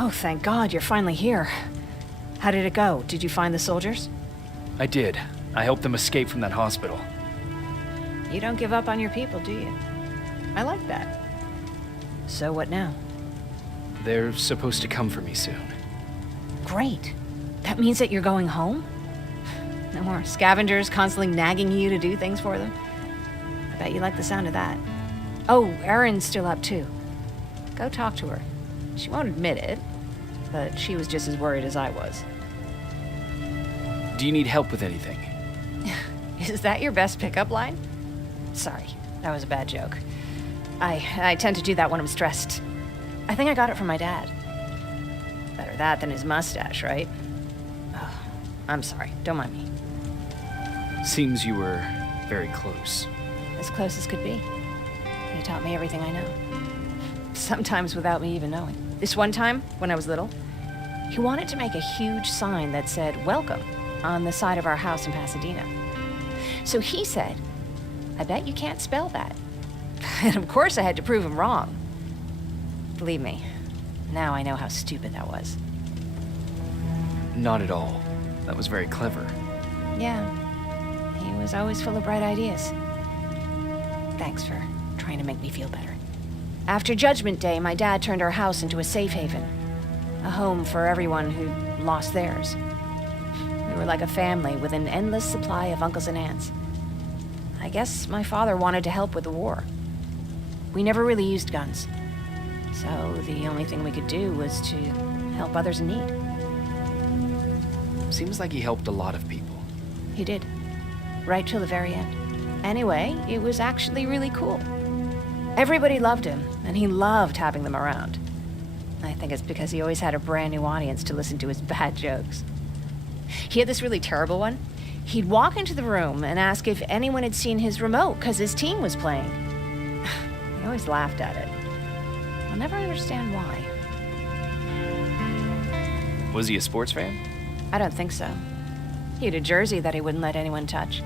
Oh, thank God, you're finally here. How did it go? Did you find the soldiers? I did. I helped them escape from that hospital. You don't give up on your people, do you? I like that. So what now? They're supposed to come for me soon. Great. That means that you're going home? No more scavengers constantly nagging you to do things for them? I bet you like the sound of that. Oh, Erin's still up too. Go talk to her. She won't admit it, but she was just as worried as I was. Do you need help with anything? Is that your best pickup line? Sorry, that was a bad joke. I tend to do that when I'm stressed. I think I got it from my dad. Better that than his mustache, right? Oh, I'm sorry, don't mind me. Seems you were very close. As close as could be. He taught me everything I know. Sometimes without me even knowing. This one time, when I was little, he wanted to make a huge sign that said, "Welcome," on the side of our house in Pasadena. So he said, "I bet you can't spell that." And of course I had to prove him wrong. Believe me, now I know how stupid that was. Not at all. That was very clever. Yeah, he was always full of bright ideas. Thanks for trying to make me feel better. After Judgment Day, my dad turned our house into a safe haven. A home for everyone who lost theirs. We were like a family with an endless supply of uncles and aunts. I guess my father wanted to help with the war. We never really used guns. So the only thing we could do was to help others in need. Seems like he helped a lot of people. He did. Right till the very end. Anyway, it was actually really cool. Everybody loved him, and he loved having them around. I think it's because he always had a brand new audience to listen to his bad jokes. He had this really terrible one. He'd walk into the room and ask if anyone had seen his remote because his team was playing. I always laughed at it. I'll never understand why. Was he a sports fan? I don't think so. He had a jersey that he wouldn't let anyone touch.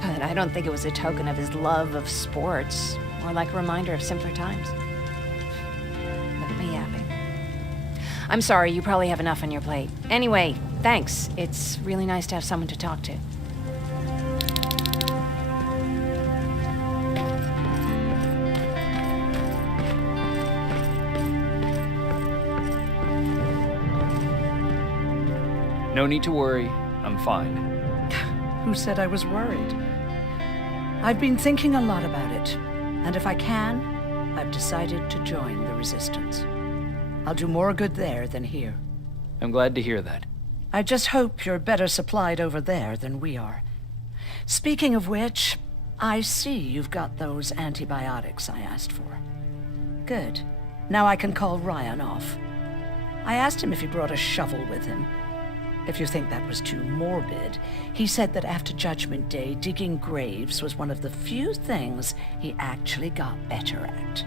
But I don't think it was a token of his love of sports, more like a reminder of simpler times. Look at me yapping. I'm sorry, you probably have enough on your plate. Anyway, thanks. It's really nice to have someone to talk to. No need to worry. I'm fine. Who said I was worried? I've been thinking a lot about it, and if I can, I've decided to join the Resistance. I'll do more good there than here. I'm glad to hear that. I just hope you're better supplied over there than we are. Speaking of which, I see you've got those antibiotics I asked for. Good. Now I can call Ryan off. I asked him if he brought a shovel with him. If you think that was too morbid, he said that after Judgment Day, digging graves was one of the few things he actually got better at.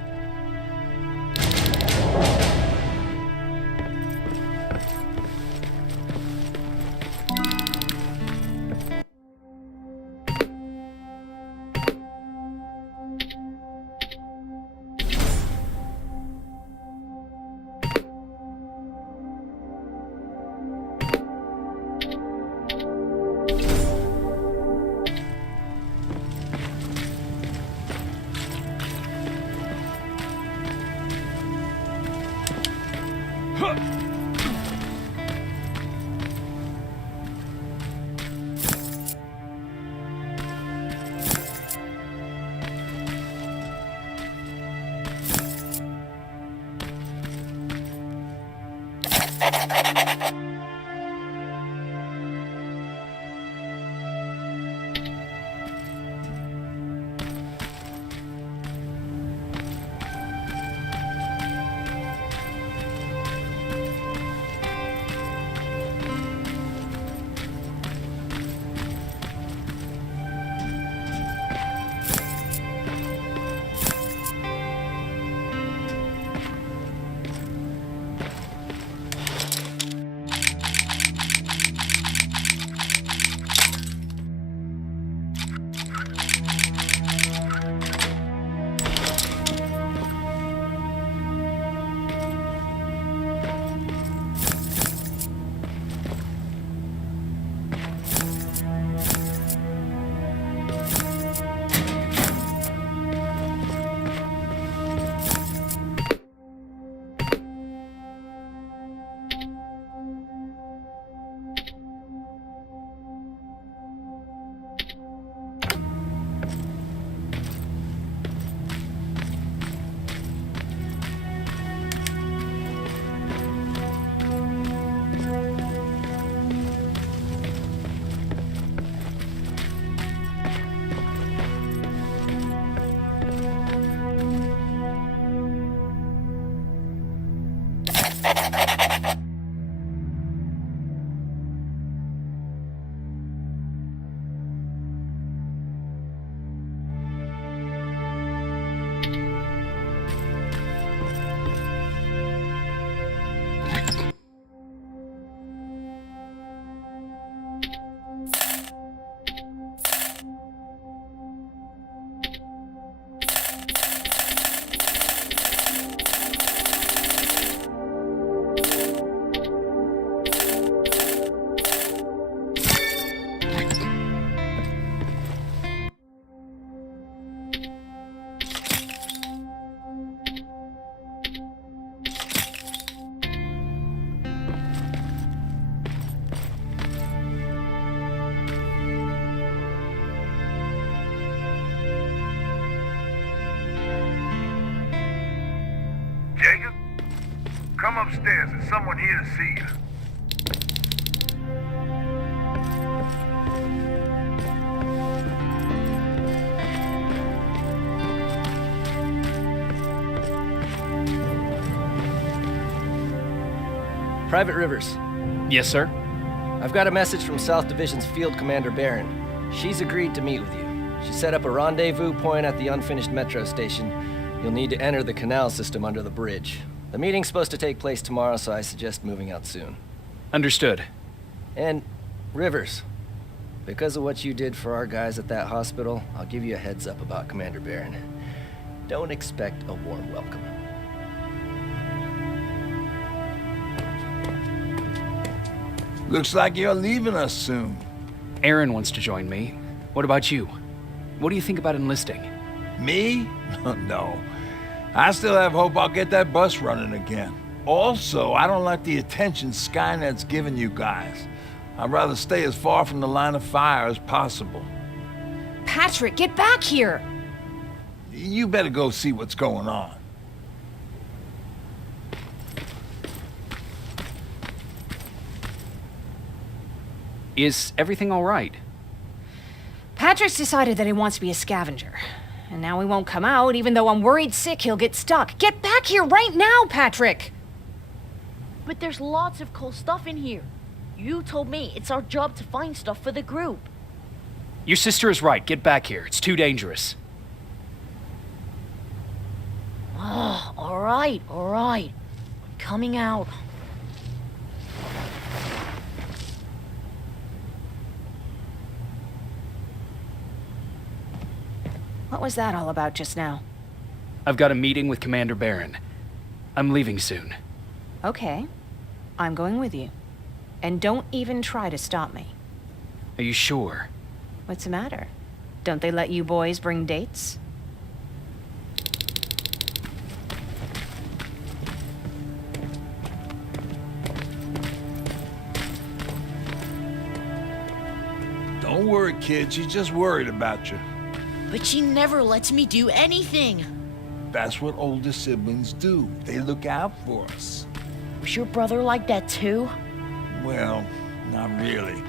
Jacob? Come upstairs. There's someone here to see you. Private Rivers, Yes, sir? I've got a message from South Division's Field Commander Barron. She's agreed to meet with you. She set up a rendezvous point at the unfinished metro station. You'll need to enter the canal system under the bridge. The meeting's supposed to take place tomorrow, so I suggest moving out soon. Understood. And, Rivers, because of what you did for our guys at that hospital, I'll give you a heads up about Commander Barron. Don't expect a warm welcome. Looks like you're leaving us soon. Aaron wants to join me. What about you? What do you think about enlisting? Me? No. I still have hope I'll get that bus running again. Also, I don't like the attention Skynet's giving you guys. I'd rather stay as far from the line of fire as possible. Patrick, get back here! You better go see what's going on. Is everything all right? Patrick's decided that he wants to be a scavenger. And now he won't come out, even though I'm worried sick he'll get stuck. Get back here right now, Patrick! But there's lots of cool stuff in here. You told me it's our job to find stuff for the group. Your sister is right. Get back here. It's too dangerous. Oh, all right. I'm coming out. What was that all about just now? I've got a meeting with Commander Barron. I'm leaving soon. Okay. I'm going with you. And don't even try to stop me. Are you sure? What's the matter? Don't they let you boys bring dates? Don't worry, kid. She's just worried about you. But she never lets me do anything. That's what older siblings do. They look out for us. Was your brother like that too? Well, not really.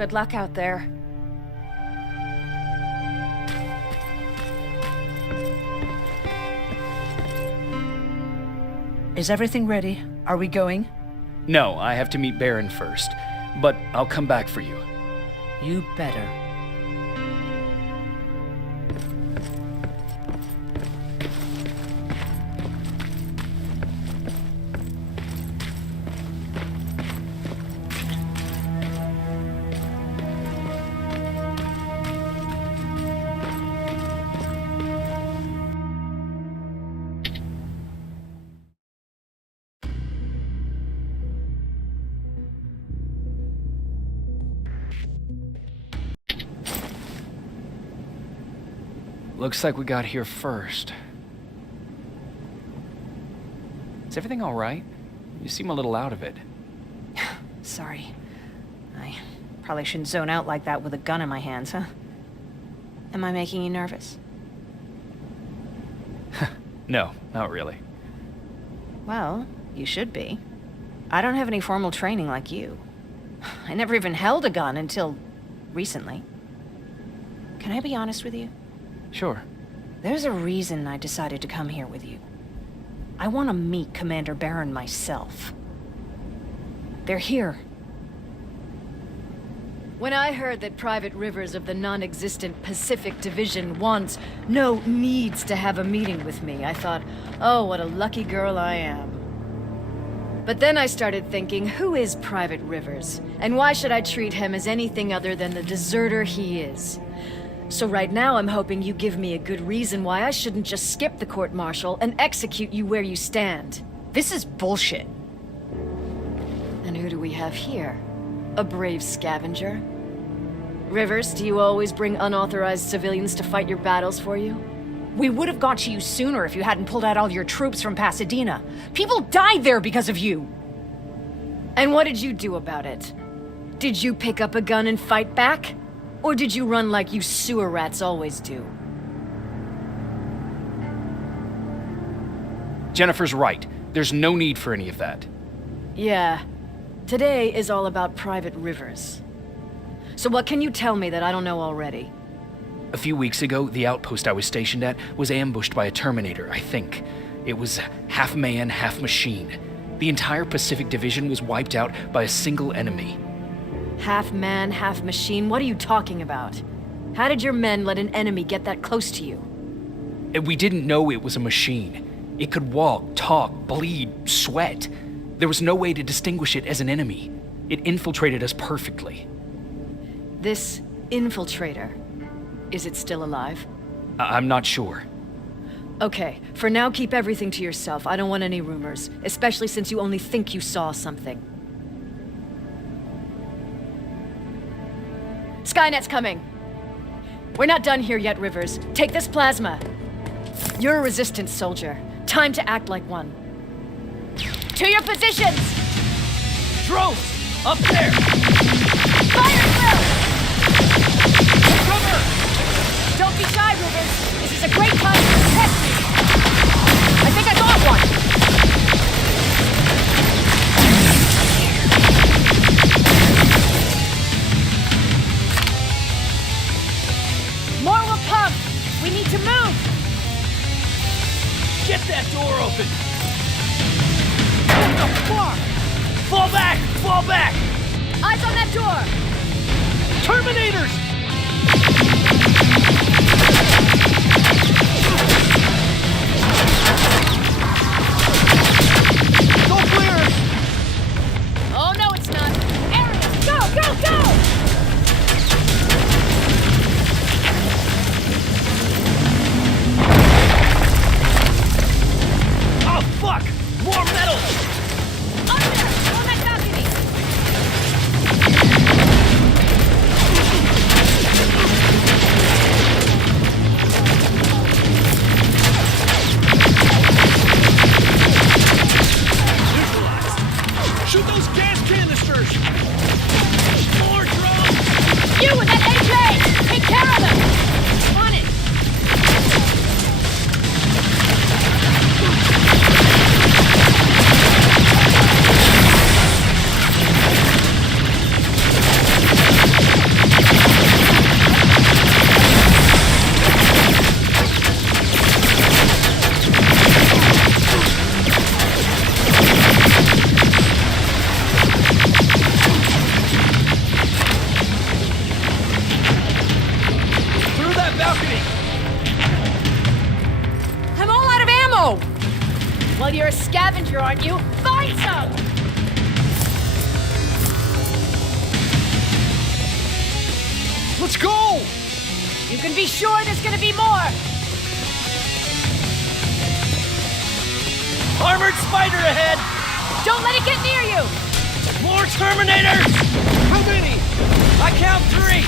Good luck out there. Is everything ready? Are we going? No, I have to meet Barron first. But I'll come back for you. You better. Looks like we got here first. Is everything all right? You seem a little out of it. Sorry. I probably shouldn't zone out like that with a gun in my hands, huh? Am I making you nervous? No, not really. Well, you should be. I don't have any formal training like you. I never even held a gun until recently. Can I be honest with you? Sure. There's a reason I decided to come here with you. I want to meet Commander Barron myself. They're here. When I heard that Private Rivers of the non-existent Pacific Division needs to have a meeting with me, I thought, oh, what a lucky girl I am. But then I started thinking, who is Private Rivers? And why should I treat him as anything other than the deserter he is? So right now I'm hoping you give me a good reason why I shouldn't just skip the court-martial and execute you where you stand. This is bullshit. And who do we have here? A brave scavenger? Rivers, do you always bring unauthorized civilians to fight your battles for you? We would have got to you sooner if you hadn't pulled out all your troops from Pasadena. People died there because of you. And what did you do about it? Did you pick up a gun and fight back? Or did you run like you sewer rats always do? Jennifer's right. There's no need for any of that. Yeah. Today is all about Private Rivers. So what can you tell me that I don't know already? A few weeks ago, the outpost I was stationed at was ambushed by a Terminator, I think. It was half man, half machine. The entire Pacific Division was wiped out by a single enemy. Half man, half machine? What are you talking about? How did your men let an enemy get that close to you? And we didn't know it was a machine. It could walk, talk, bleed, sweat. There was no way to distinguish it as an enemy. It infiltrated us perfectly. This infiltrator, is it still alive? I'm not sure. Okay, for now keep everything to yourself. I don't want any rumors, especially since you only think you saw something. Skynet's coming. We're not done here yet, Rivers. Take this plasma. You're a resistance soldier. Time to act like one. To your positions! Drones! Up there! Fire drill! Cover! Don't be shy, Rivers. This is a great time to test me. I think I got one. More will come. We need to move. Get that door open! What the fuck? Fall back! Fall back! Eyes on that door. Terminators! Go clear! Oh, no, it's not. Areas, go, go, go! Oh, fuck! More metal! Up there, on that balcony. Shoot those gas canisters! More drones! You with that AJ! Take care of them! On it! Through that balcony! I'm all out of ammo! Well, you're a scavenger, aren't you? Find some! Let's go! You can be sure there's gonna be more! Armored spider ahead! Don't let it get near you! More Terminators! How many? I count 3!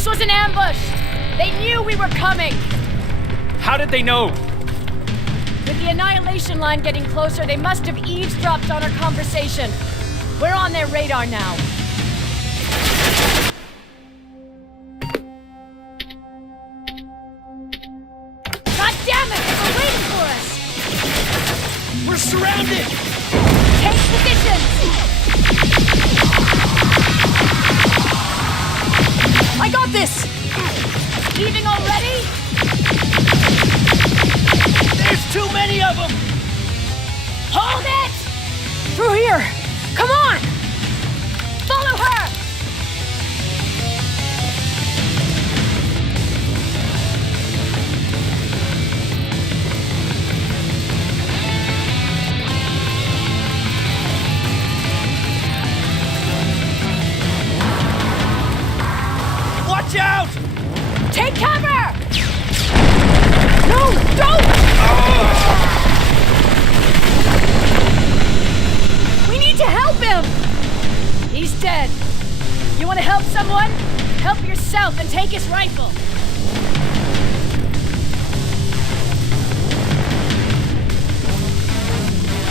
This was an ambush! They knew we were coming! How did they know? With the Annihilation line getting closer, they must have eavesdropped on our conversation. We're on their radar now. God damn it! They were waiting for us! We're surrounded! Take positions! I got this! Leaving already? There's too many of them! Hold it! Through here! Come on! Follow her! Watch out! Take cover! No, don't! We need to help him! He's dead. You want to help someone? Help yourself and take his rifle.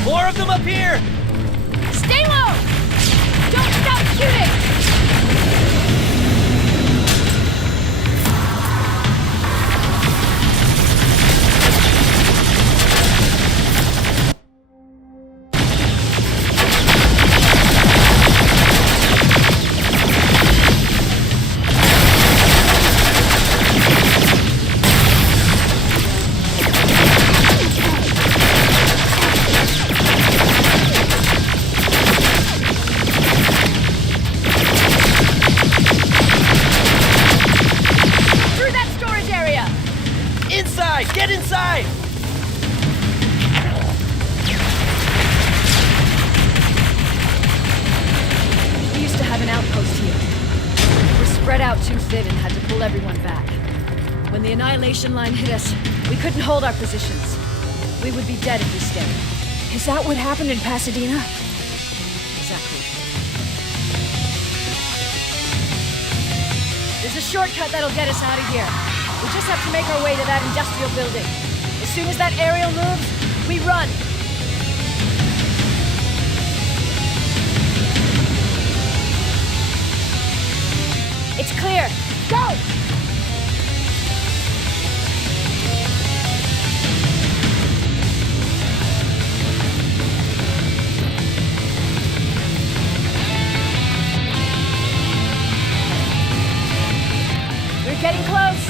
More of them up here! Stay low! Don't stop shooting! Get inside! We used to have an outpost here. We were spread out too thin and had to pull everyone back. When the Annihilation line hit us, we couldn't hold our positions. We would be dead if we stayed. Is that what happened in Pasadena? Exactly. There's a shortcut that'll get us out of here. We just have to make our way to that industrial building. As soon as that aerial moves, we run. It's clear. Go! We're getting close.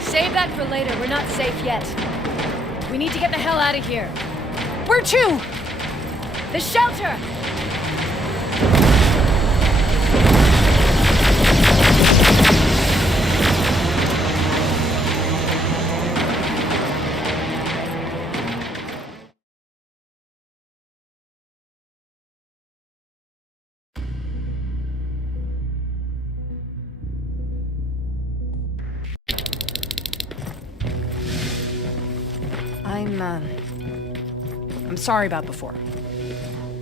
Save that for later. We're not safe yet. We need to get the hell out of here. Where to? The shelter! I'm sorry about before.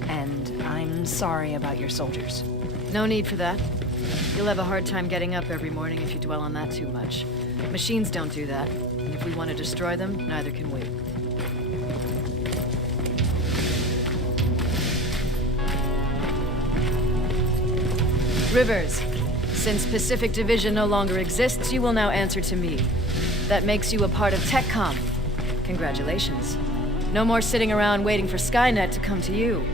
And I'm sorry about your soldiers. No need for that. You'll have a hard time getting up every morning if you dwell on that too much. Machines don't do that. And if we want to destroy them, neither can we. Rivers, since Pacific Division no longer exists, you will now answer to me. That makes you a part of TechCom. Congratulations. No more sitting around waiting for Skynet to come to you.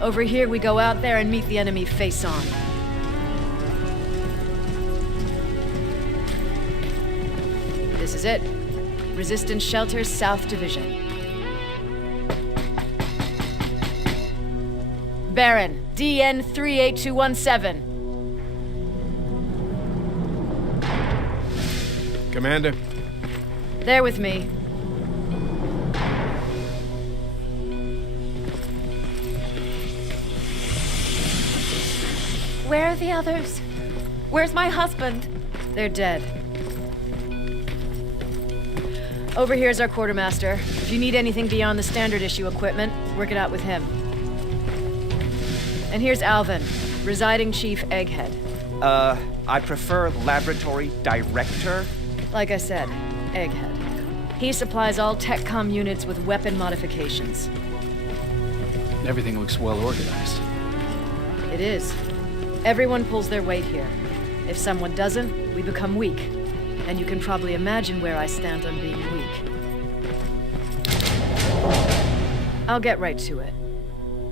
Over here, we go out there and meet the enemy face-on. This is it. Resistance Shelter, South Division. Baron, DN 38217. Commander. There with me. Where are the others? Where's my husband? They're dead. Over here's our quartermaster. If you need anything beyond the standard issue equipment, work it out with him. And here's Alvin, residing chief Egghead. I prefer laboratory director. Like I said, Egghead. He supplies all TechCom units with weapon modifications. Everything looks well organized. It is. Everyone pulls their weight here. If someone doesn't, we become weak. And you can probably imagine where I stand on being weak. I'll get right to it.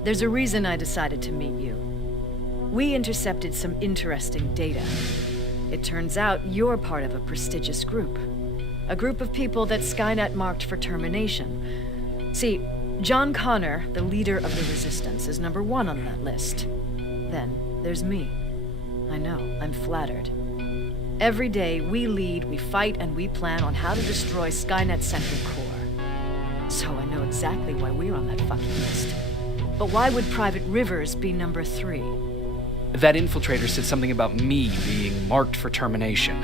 There's a reason I decided to meet you. We intercepted some interesting data. It turns out you're part of a prestigious group. A group of people that Skynet marked for termination. See, John Connor, the leader of the Resistance, is number 1 on that list. Then there's me. I know, I'm flattered. Every day, we lead, we fight, and we plan on how to destroy Skynet's central core. So I know exactly why we're on that fucking list. But why would Private Rivers be number 3? That infiltrator said something about me being marked for termination.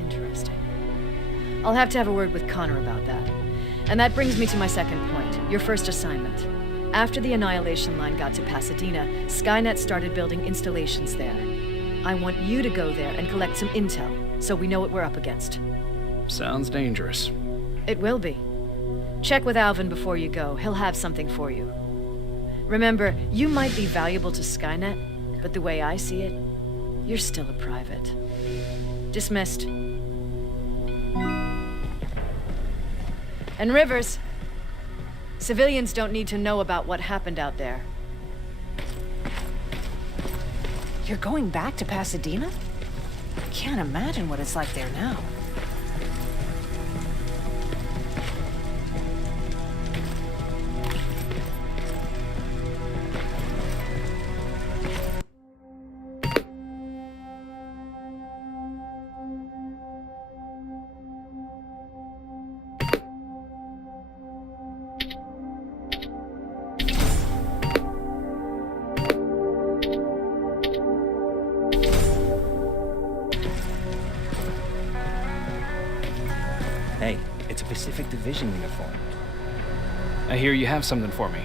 Interesting. I'll have to have a word with Connor about that. And that brings me to my second point, your first assignment. After the Annihilation Line got to Pasadena, Skynet started building installations there. I want you to go there and collect some intel, so we know what we're up against. Sounds dangerous. It will be. Check with Alvin before you go. He'll have something for you. Remember, you might be valuable to Skynet, but the way I see it, you're still a private. Dismissed. And Rivers, civilians don't need to know about what happened out there. You're going back to Pasadena? I can't imagine what it's like there now. Hey, it's a Pacific Division uniform. I hear you have something for me.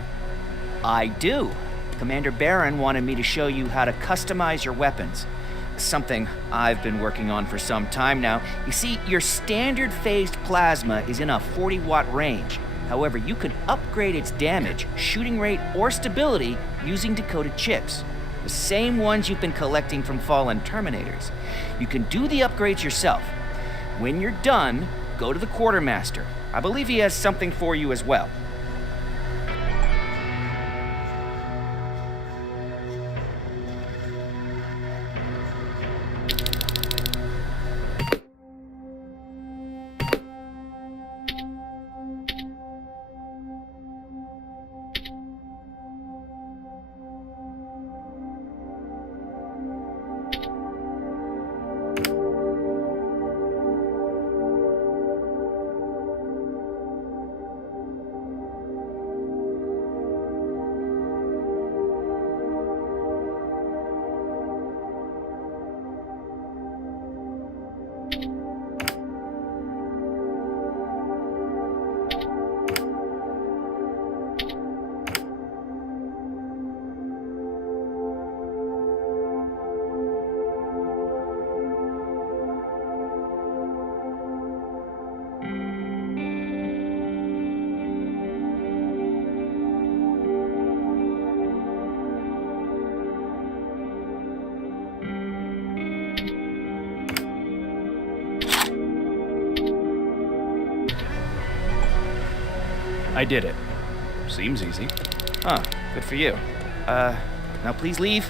I do. Commander Barron wanted me to show you how to customize your weapons. Something I've been working on for some time now. You see, your standard phased plasma is in a 40-watt range. However, you can upgrade its damage, shooting rate, or stability using decoded chips. The same ones you've been collecting from fallen Terminators. You can do the upgrades yourself. When you're done, go to the quartermaster. I believe he has something for you as well. I did it. Seems easy. Huh, good for you. Now please leave.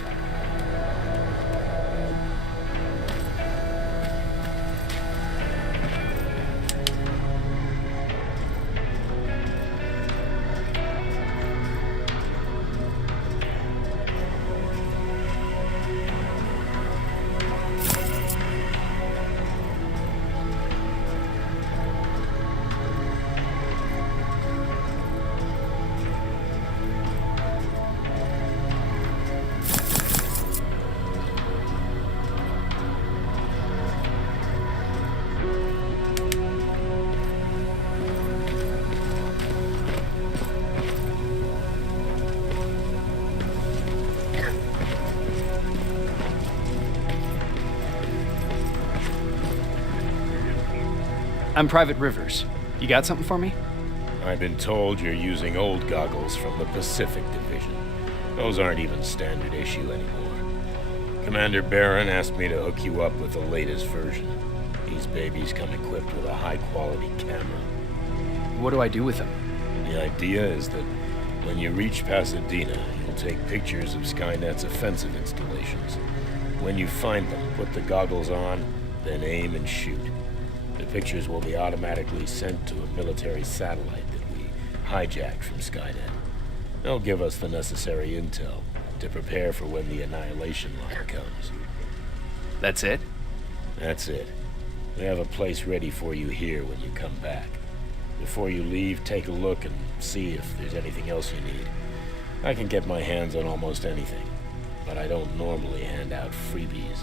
I'm Private Rivers. You got something for me? I've been told you're using old goggles from the Pacific Division. Those aren't even standard issue anymore. Commander Barron asked me to hook you up with the latest version. These babies come equipped with a high-quality camera. What do I do with them? The idea is that when you reach Pasadena, you'll take pictures of Skynet's offensive installations. When you find them, put the goggles on, then aim and shoot. The pictures will be automatically sent to a military satellite that we hijacked from Skynet. They'll give us the necessary intel to prepare for when the annihilation line comes. That's it? That's it. We have a place ready for you here when you come back. Before you leave, take a look and see if there's anything else you need. I can get my hands on almost anything, but I don't normally hand out freebies.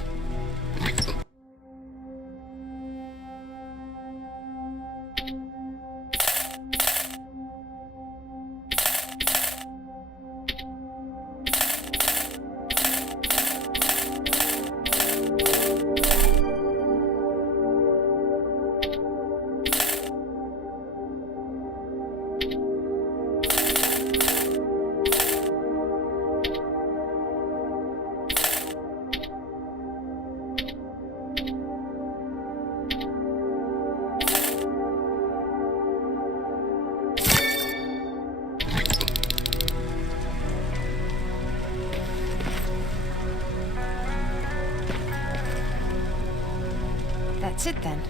That's it then.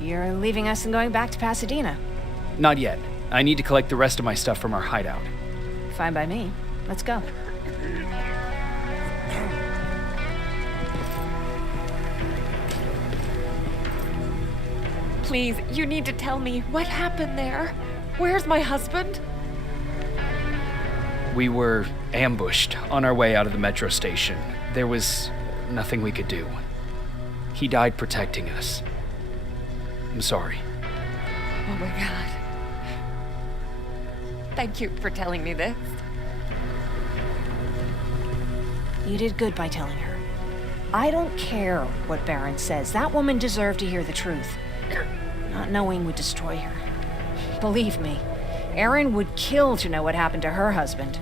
You're leaving us and going back to Pasadena. Not yet. I need to collect the rest of my stuff from our hideout. Fine by me. Let's go. Please, you need to tell me what happened there. Where's my husband? We were ambushed on our way out of the metro station. There was nothing we could do. He died protecting us. I'm sorry. Oh my God. Thank you for telling me this. You did good by telling her. I don't care what Barron says. That woman deserved to hear the truth. Not knowing would destroy her. Believe me, Erin would kill to know what happened to her husband.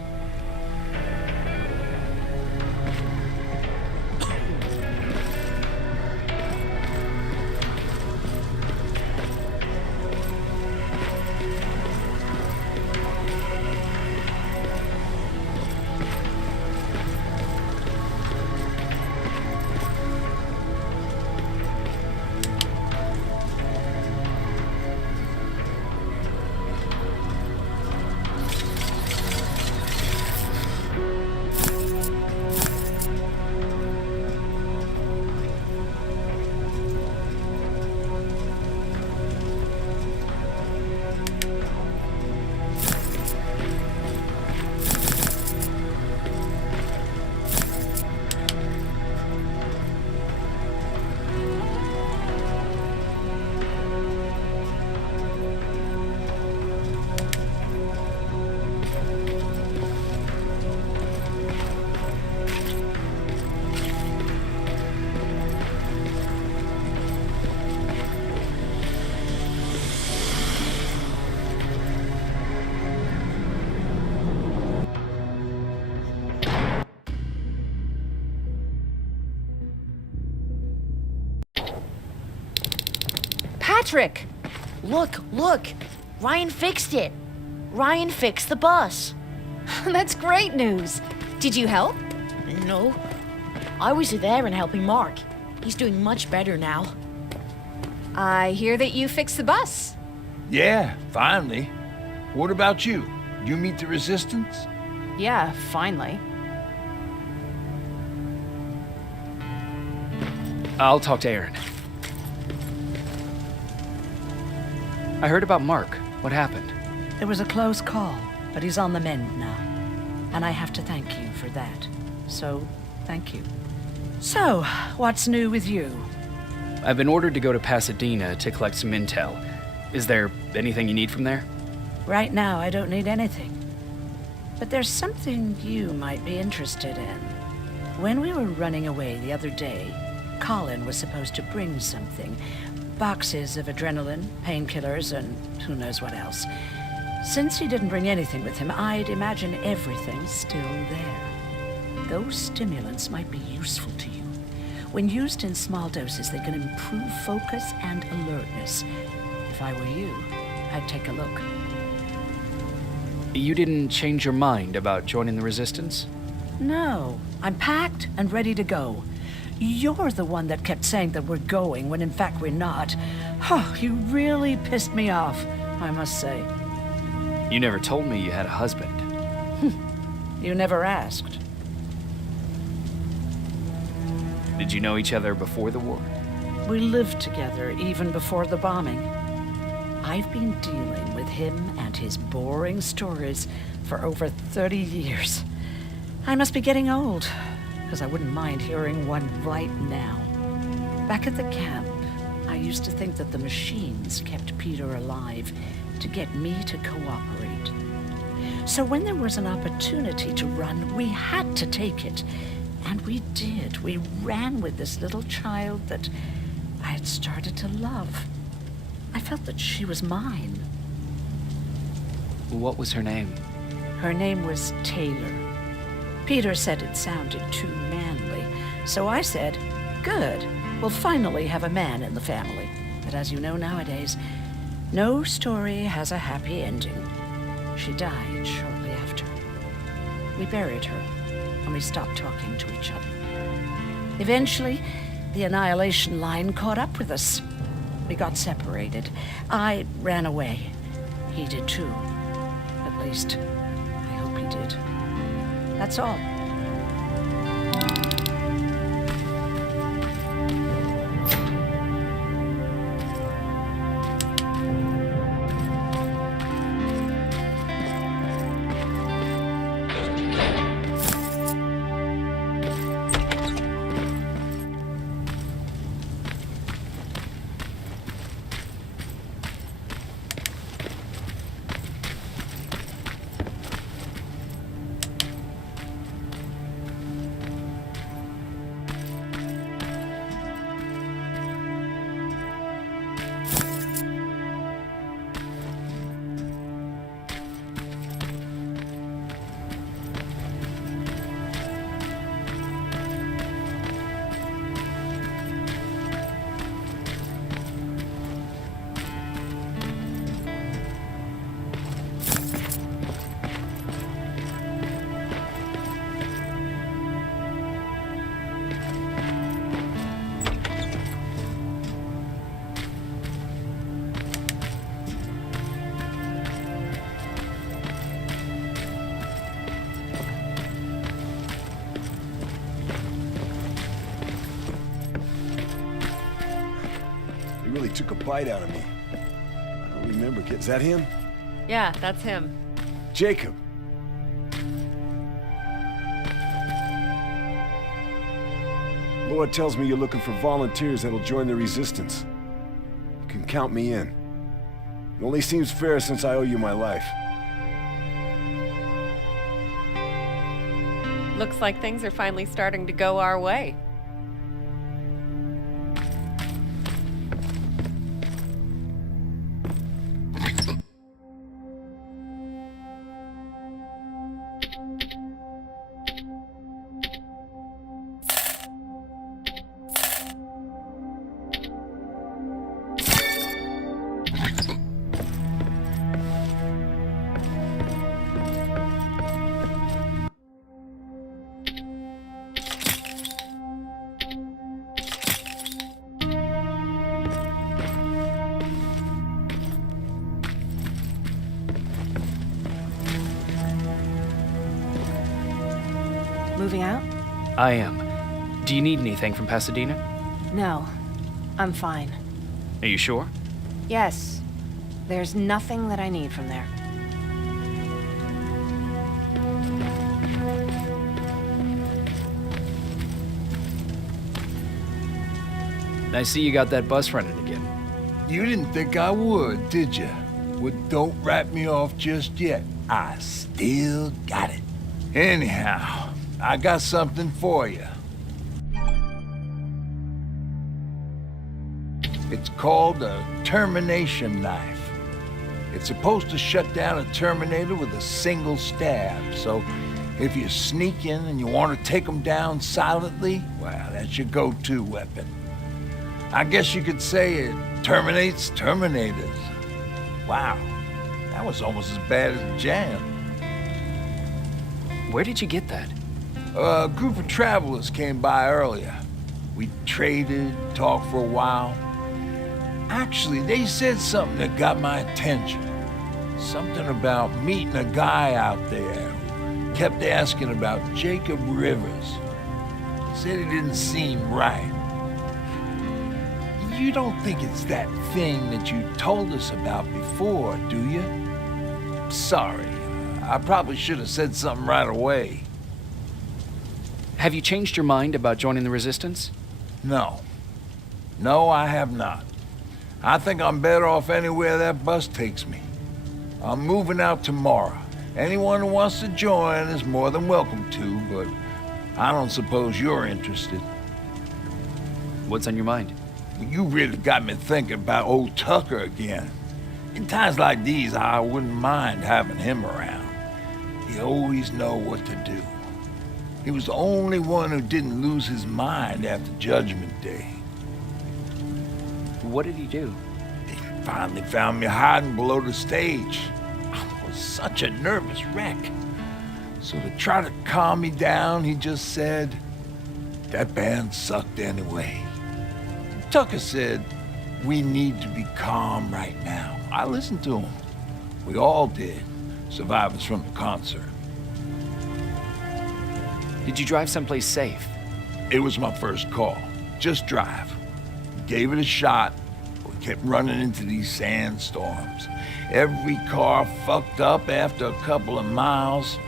Patrick! Look! Ryan fixed it! Ryan fixed the bus. That's great news. Did you help? No. I was there and helping Mark. He's doing much better now. I hear that you fixed the bus. Yeah, finally. What about you? You meet the resistance? Yeah, finally. I'll talk to Aaron. I heard about Mark. What happened? It was a close call, but he's on the mend now. And I have to thank you for that. So, thank you. So, what's new with you? I've been ordered to go to Pasadena to collect some intel. Is there anything you need from there? Right now, I don't need anything. But there's something you might be interested in. When we were running away the other day, Colin was supposed to bring something. Boxes of adrenaline, painkillers, and who knows what else. Since he didn't bring anything with him, I'd imagine everything's still there. Those stimulants might be useful to you. When used in small doses, they can improve focus and alertness. If I were you, I'd take a look. You didn't change your mind about joining the Resistance? No, I'm packed and ready to go. You're the one that kept saying that we're going when in fact we're not. Oh, you really pissed me off, I must say. You never told me you had a husband. You never asked. Did you know each other before the war? We lived together even before the bombing. I've been dealing with him and his boring stories for over 30 years. I must be getting old, because I wouldn't mind hearing one right now. Back at the camp, I used to think that the machines kept Peter alive to get me to cooperate. So when there was an opportunity to run, we had to take it. And we did. We ran with this little child that I had started to love. I felt that she was mine. What was her name? Her name was Taylor. Peter said it sounded too manly, so I said, good, we'll finally have a man in the family. But as you know nowadays, no story has a happy ending. She died shortly after. We buried her, and we stopped talking to each other. Eventually, the Annihilation Line caught up with us. We got separated. I ran away. He did too. At least, I hope he did. That's all. Really took a bite out of me. I don't remember. Is that him? Yeah, that's him. Jacob. Lord tells me you're looking for volunteers that'll join the Resistance. You can count me in. It only seems fair since I owe you my life. Looks like things are finally starting to go our way. I am. Do you need anything from Pasadena? No, I'm fine. Are you sure? Yes, there's nothing that I need from there. I see you got that bus running again. You didn't think I would, did you? Well, don't write me off just yet. I still got it. Anyhow, I got something for you. It's called a termination knife. It's supposed to shut down a Terminator with a single stab, so if you sneak in and you want to take them down silently, well, that's your go-to weapon. I guess you could say it terminates Terminators. Wow, that was almost as bad as a jam. Where did you get that? A group of travelers came by earlier. We traded, talked for a while. Actually, they said something that got my attention. Something about meeting a guy out there who kept asking about Jacob Rivers. He said it didn't seem right. You don't think it's that thing that you told us about before, do you? Sorry, I probably should have said something right away. Have you changed your mind about joining the Resistance? No. No, I have not. I think I'm better off anywhere that bus takes me. I'm moving out tomorrow. Anyone who wants to join is more than welcome to, but I don't suppose you're interested. What's on your mind? You really got me thinking about old Tucker again. In times like these, I wouldn't mind having him around. He always know what to do. He was the only one who didn't lose his mind after Judgment Day. What did he do? He finally found me hiding below the stage. I was such a nervous wreck. So to try to calm me down, he just said, that band sucked anyway. Tucker said, we need to be calm right now. I listened to him. We all did, survivors from the concert. Did you drive someplace safe? It was my first call. Just drive. Gave it a shot. We kept running into these sandstorms. Every car fucked up after a couple of miles.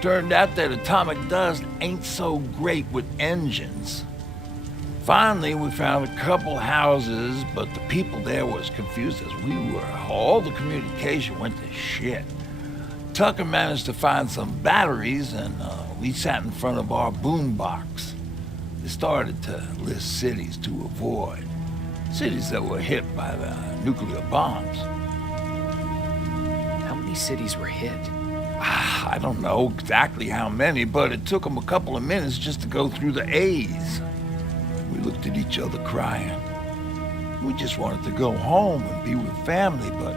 Turned out that atomic dust ain't so great with engines. Finally, we found a couple houses, but the people there were as confused as we were. All the communication went to shit. Tucker managed to find some batteries, and we sat in front of our boombox. They started to list cities to avoid. Cities that were hit by the nuclear bombs. How many cities were hit? I don't know exactly how many, but it took them a couple of minutes just to go through the A's. We looked at each other crying. We just wanted to go home and be with family, but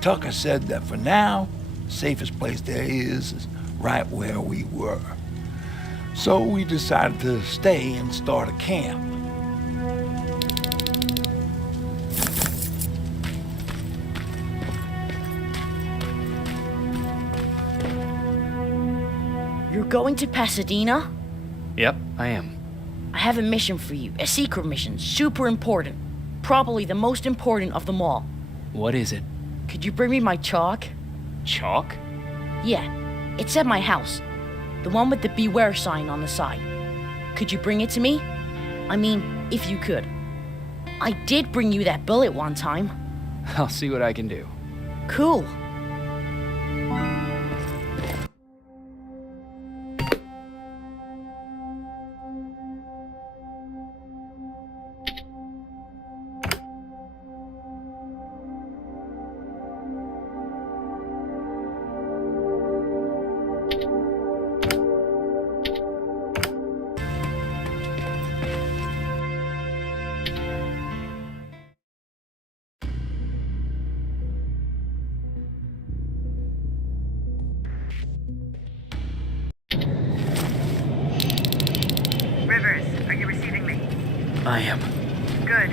Tucker said that for now, the safest place there is right where we were. So we decided to stay and start a camp. You're going to Pasadena? Yep, I am. I have a mission for you. A secret mission. Super important. Probably the most important of them all. What is it? Could you bring me my chalk? Chalk? Yeah. It's at my house. The one with the beware sign on the side. Could you bring it to me? I mean, if you could. I did bring you that bullet one time. I'll see what I can do. Cool. Rivers, are you receiving me? I am. Good.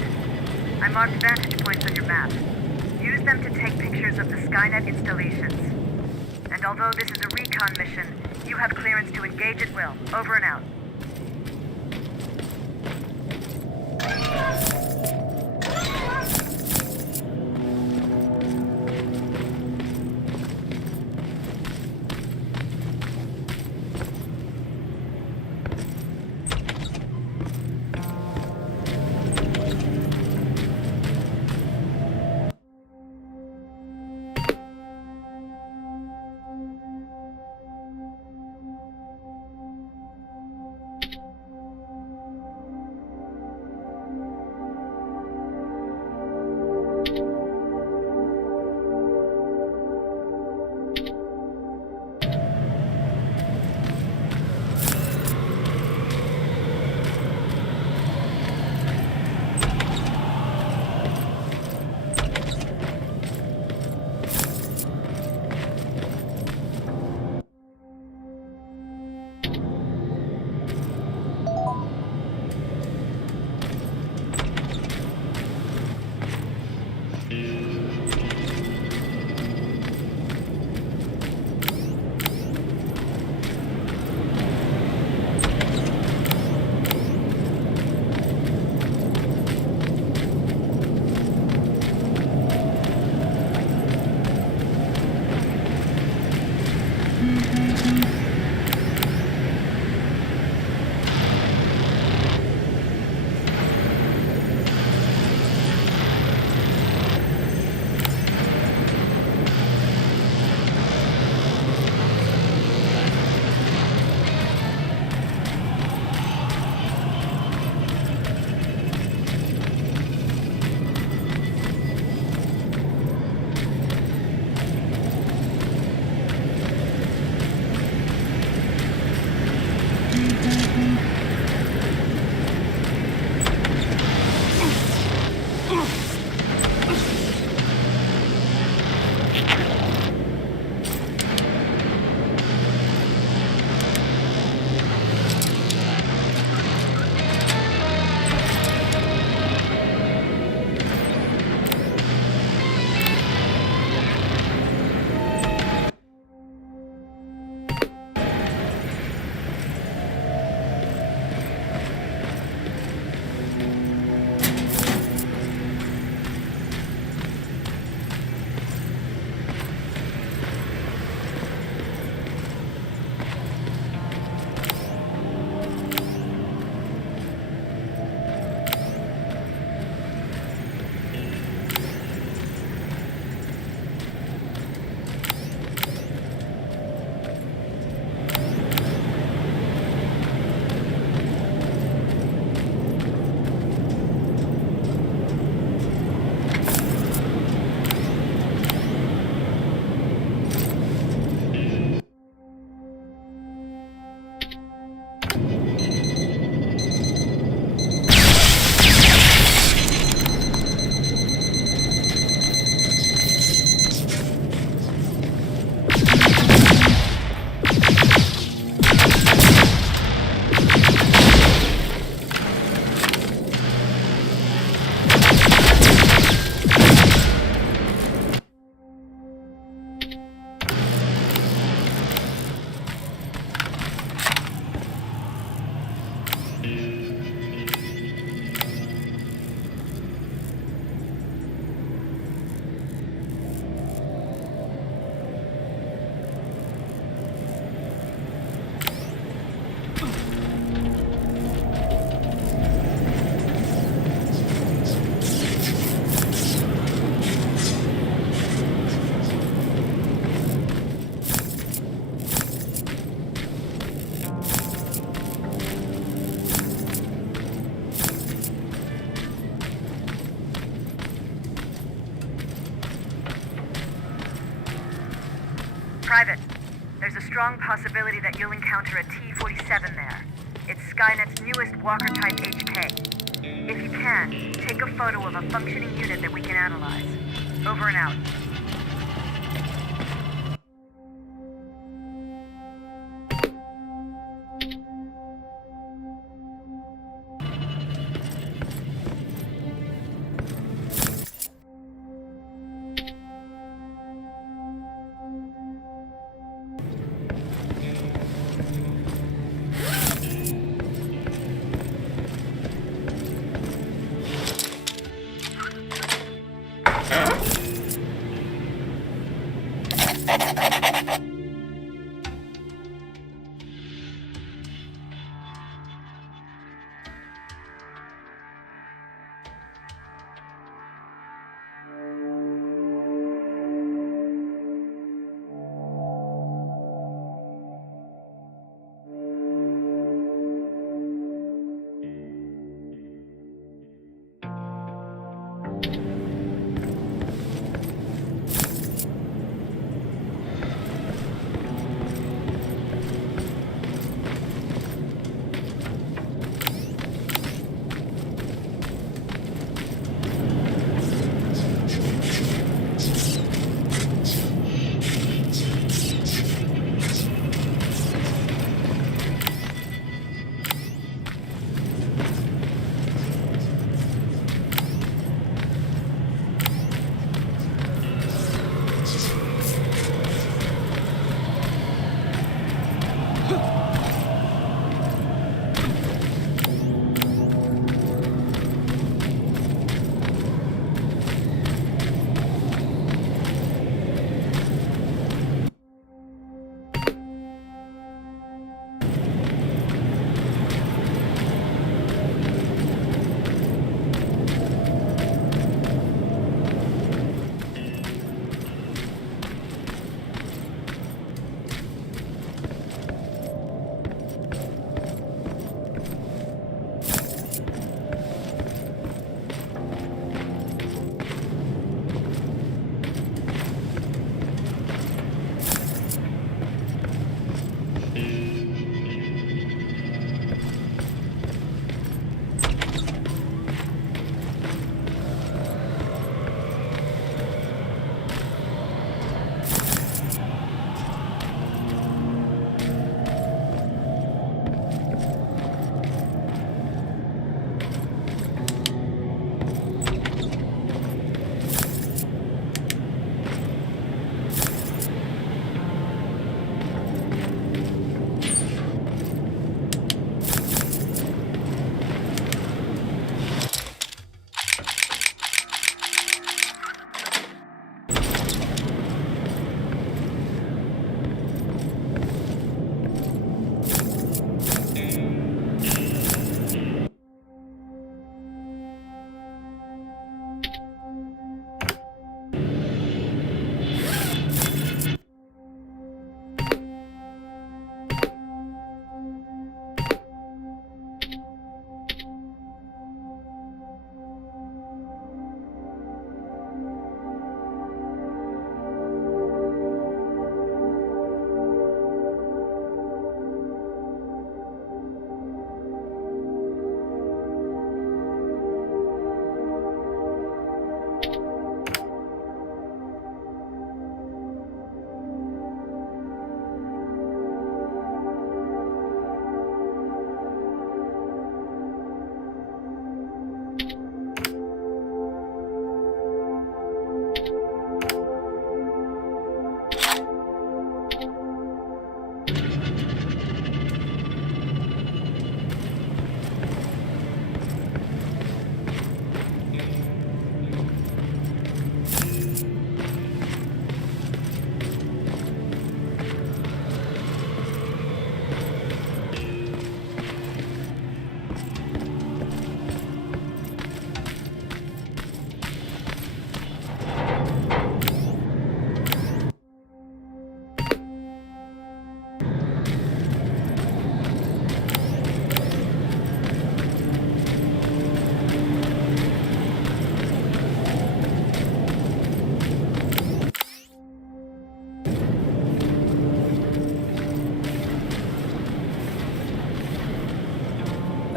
I marked vantage points on your map. Use them to take pictures of the Skynet installations. And although this is a recon mission, you have clearance to engage at will. Over and out. Private, there's a strong possibility that you'll encounter a T-47 there. It's Skynet's newest Walker-type HK. If you can, take a photo of a functioning unit that we can analyze. Over and out.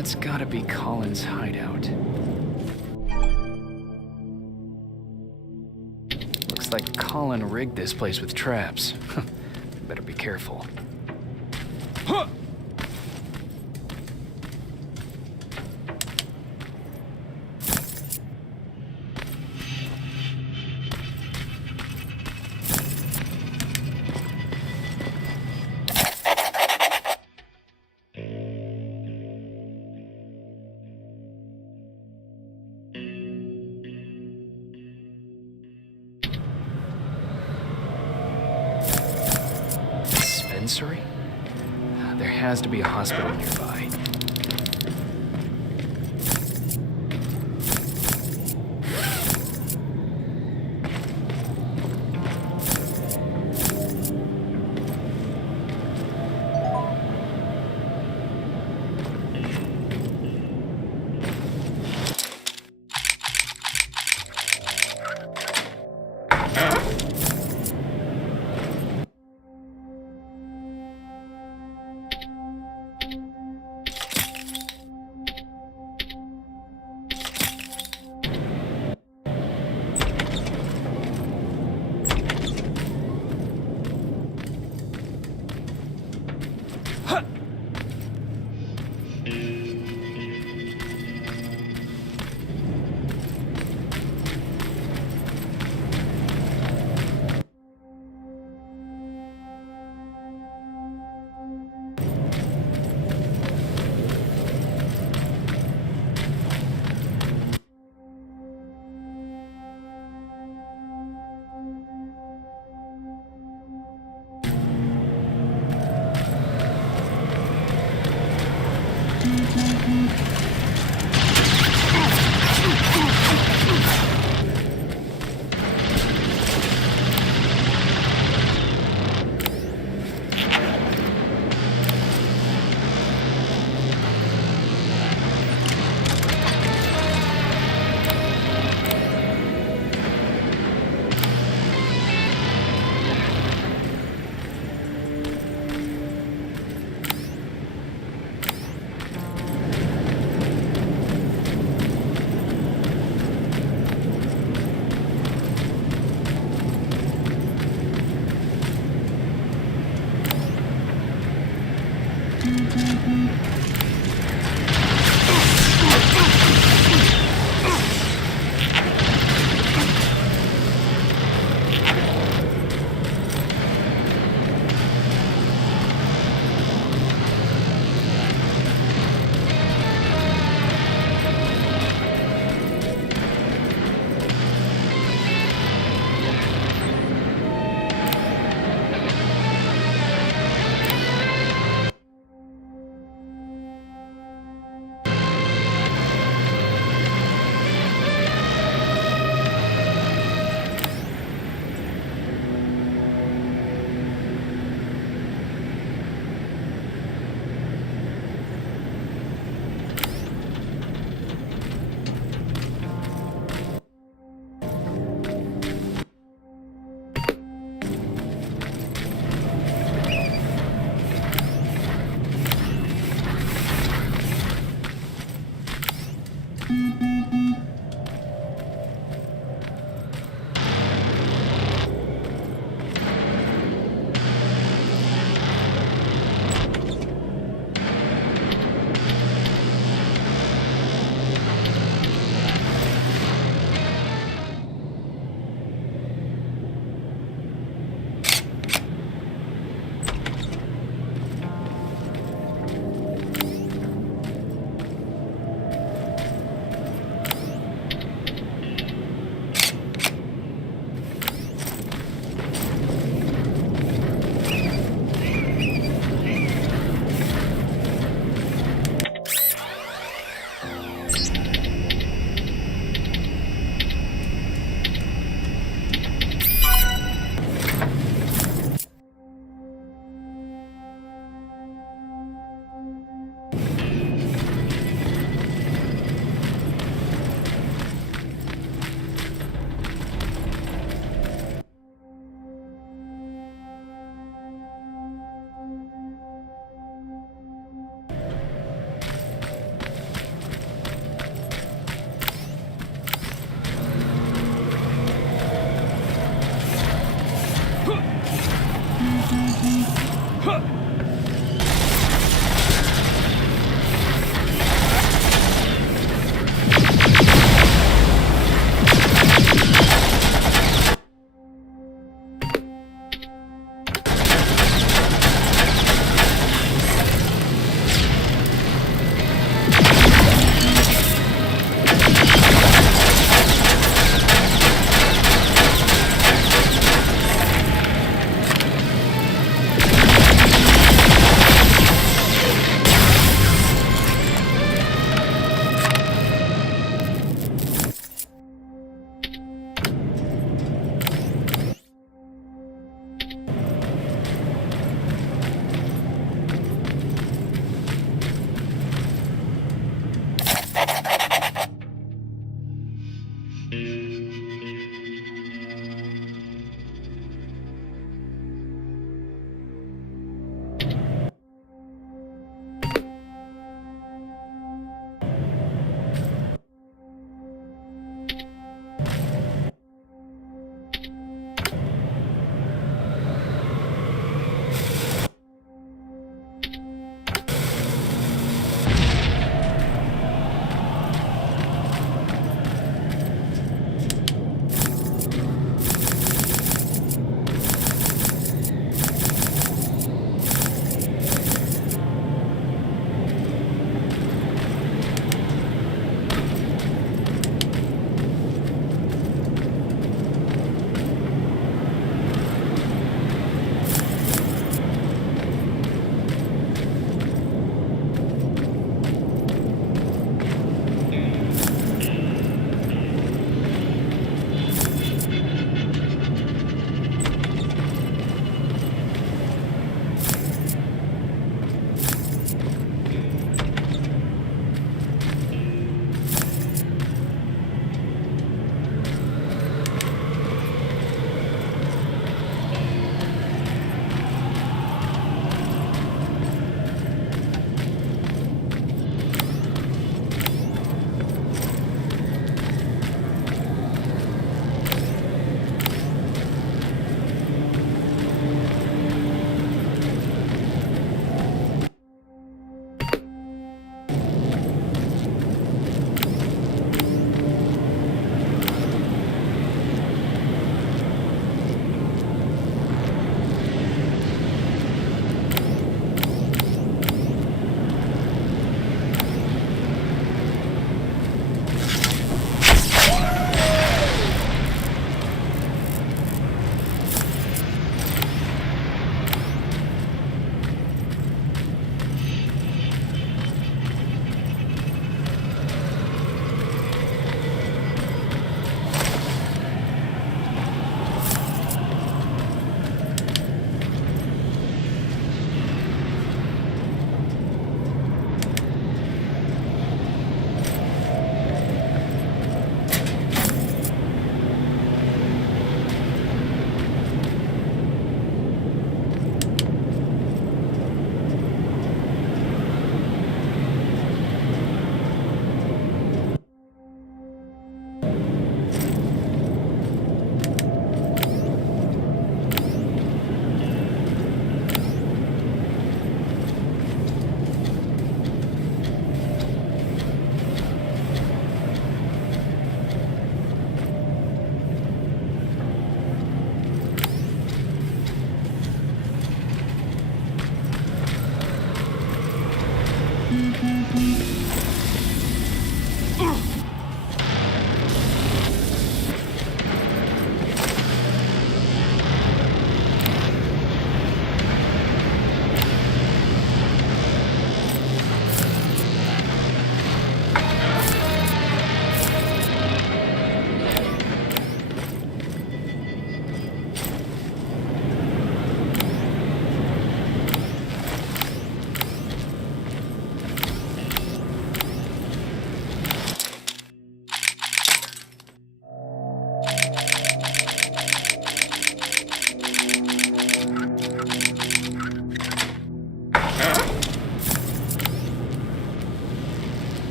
That's gotta be Colin's hideout. Looks like Colin rigged this place with traps. Better be careful. Huh! Dispensary? There has to be a hospital nearby.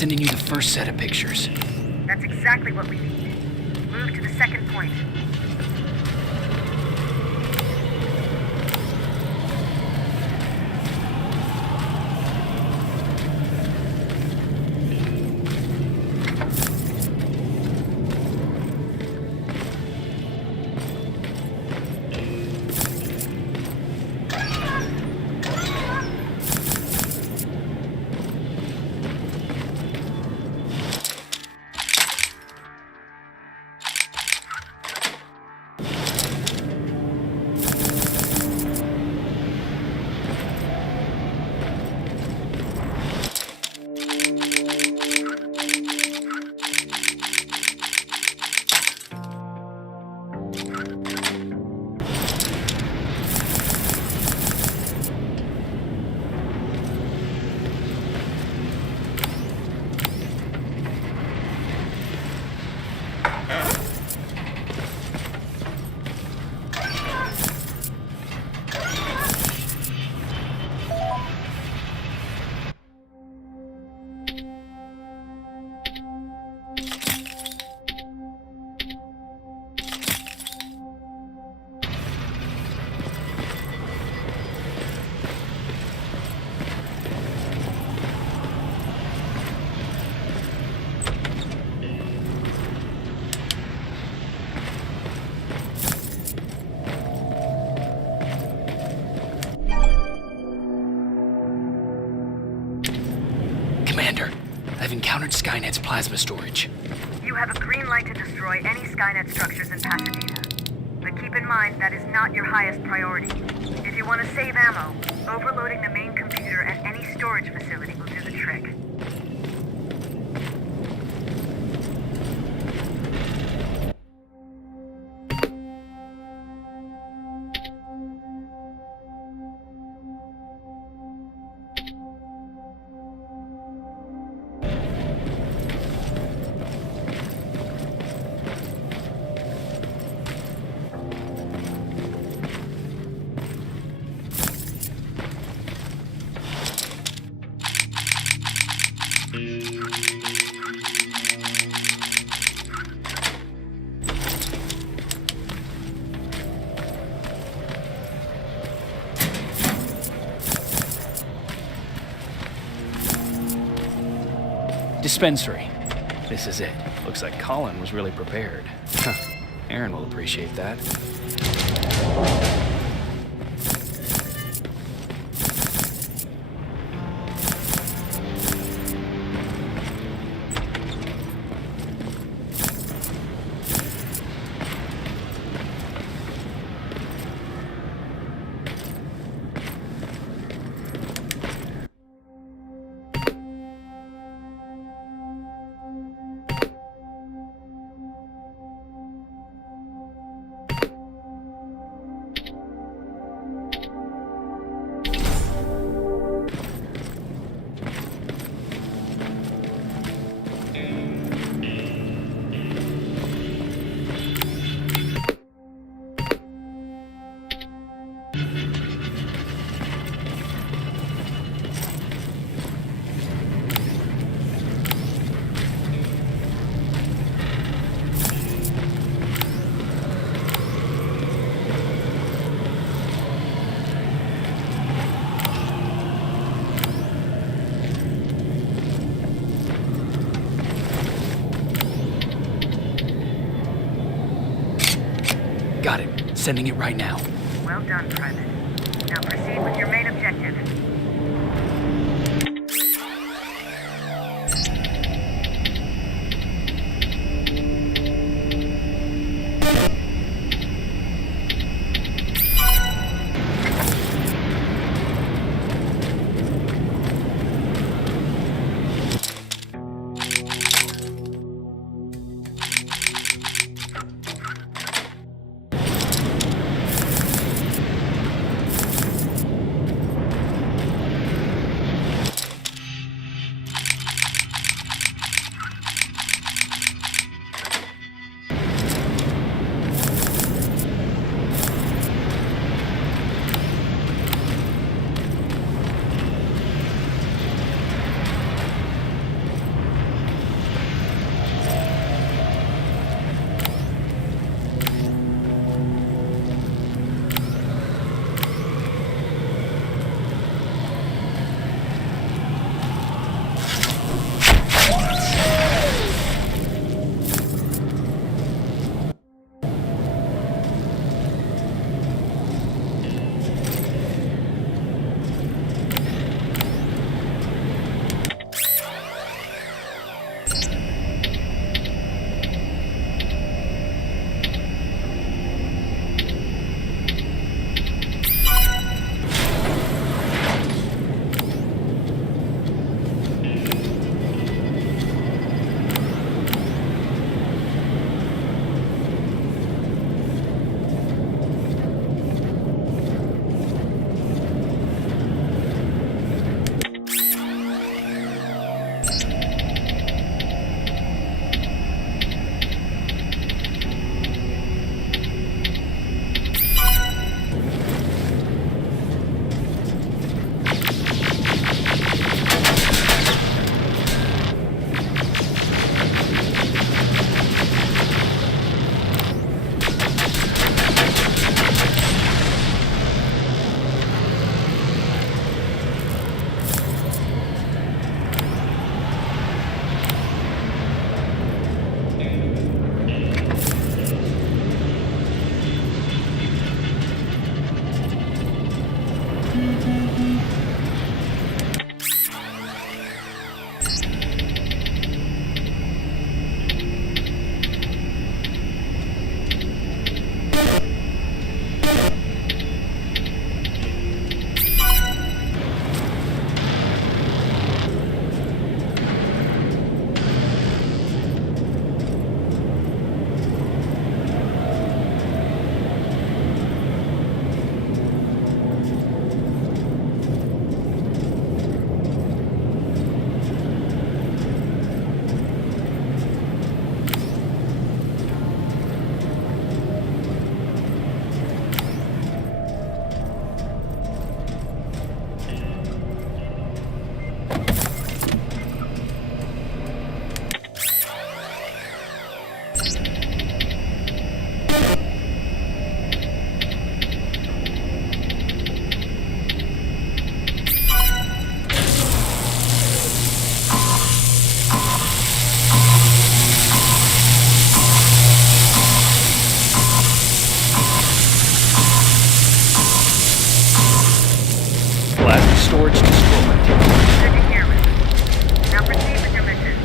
sending you the first set of pictures. That's exactly what we need. Move to the second point. Commander, I've encountered Skynet's plasma storage. You have a green light to destroy any Skynet structures in Pasadena. But keep in mind, that is not your highest priority. If you want to save ammo, overloading the main computer at any storage facility will do the trick. Dispensary. This is it. Looks like Colin was really prepared. Huh. Aaron will appreciate that. Got it. Sending it right now. Well done, Private. Now proceed with your main objective. Search destroyed. Good to hear, Rick. Now proceed with your mission.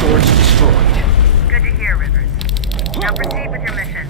storage destroyed. Good to hear, Rivers. Now proceed with your mission.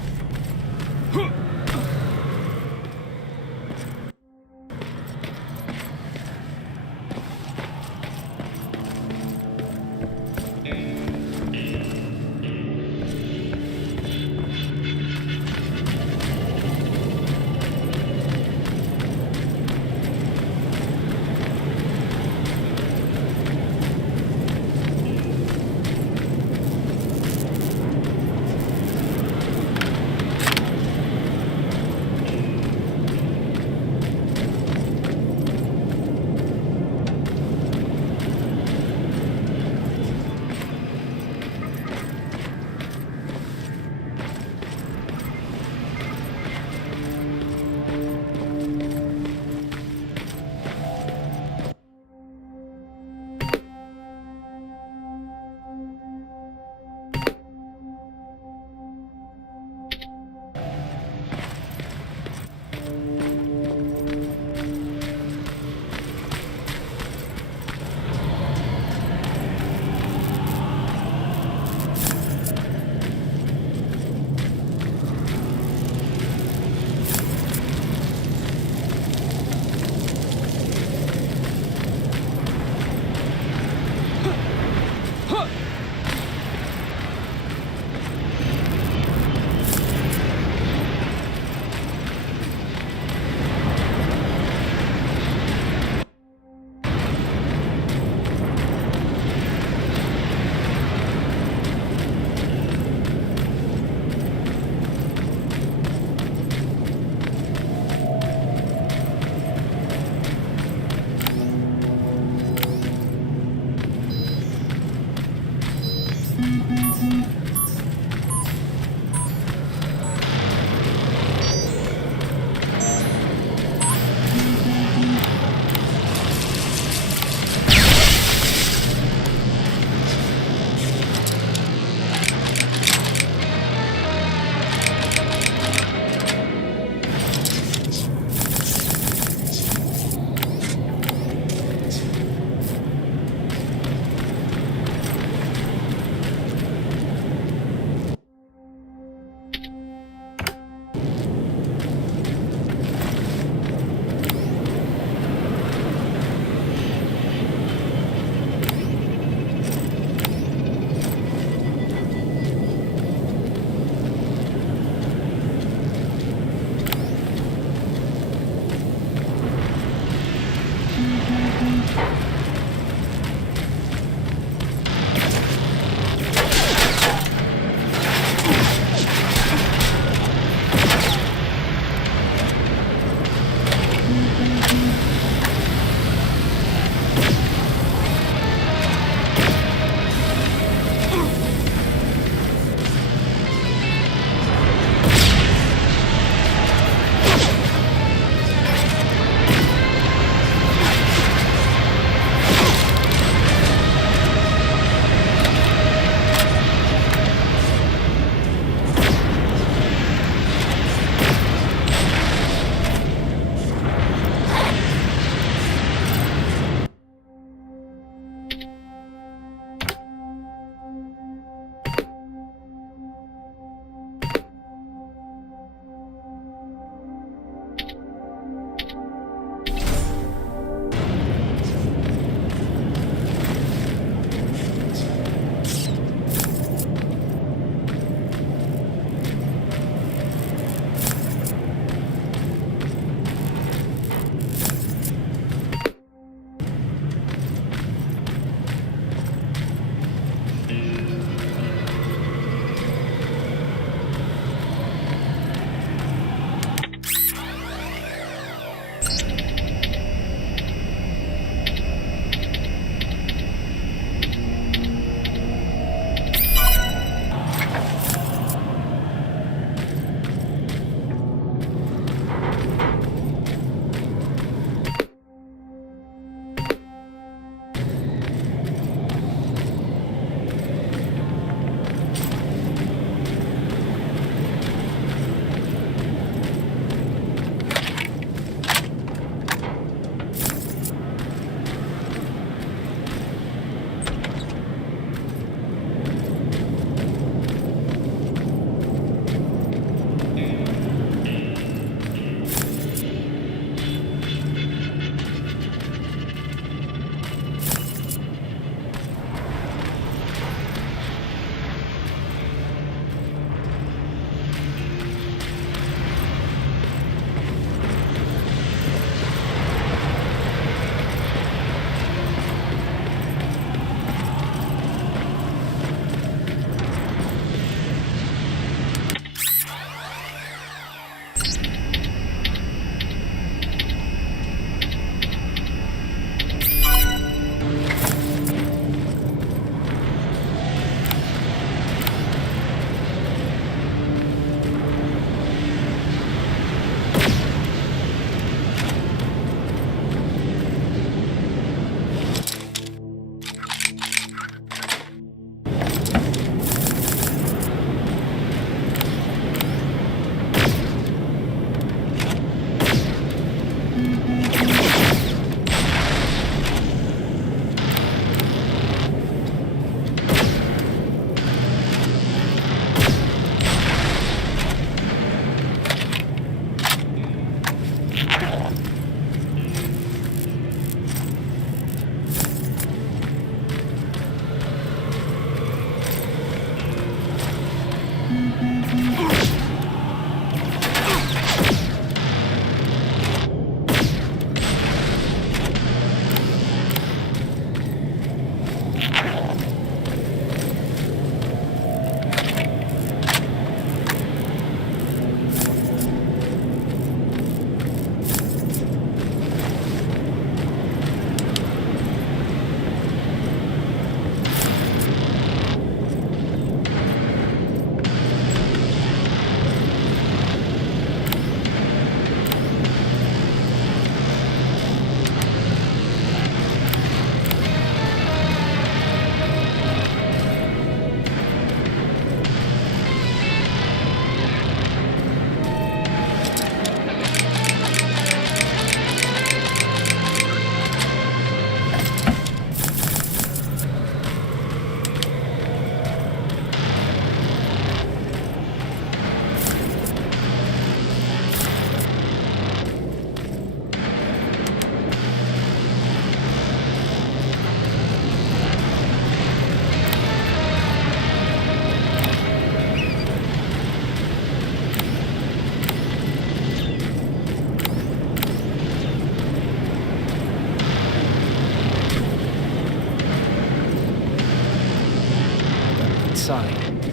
inside.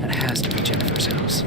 That has to be Jennifer's house.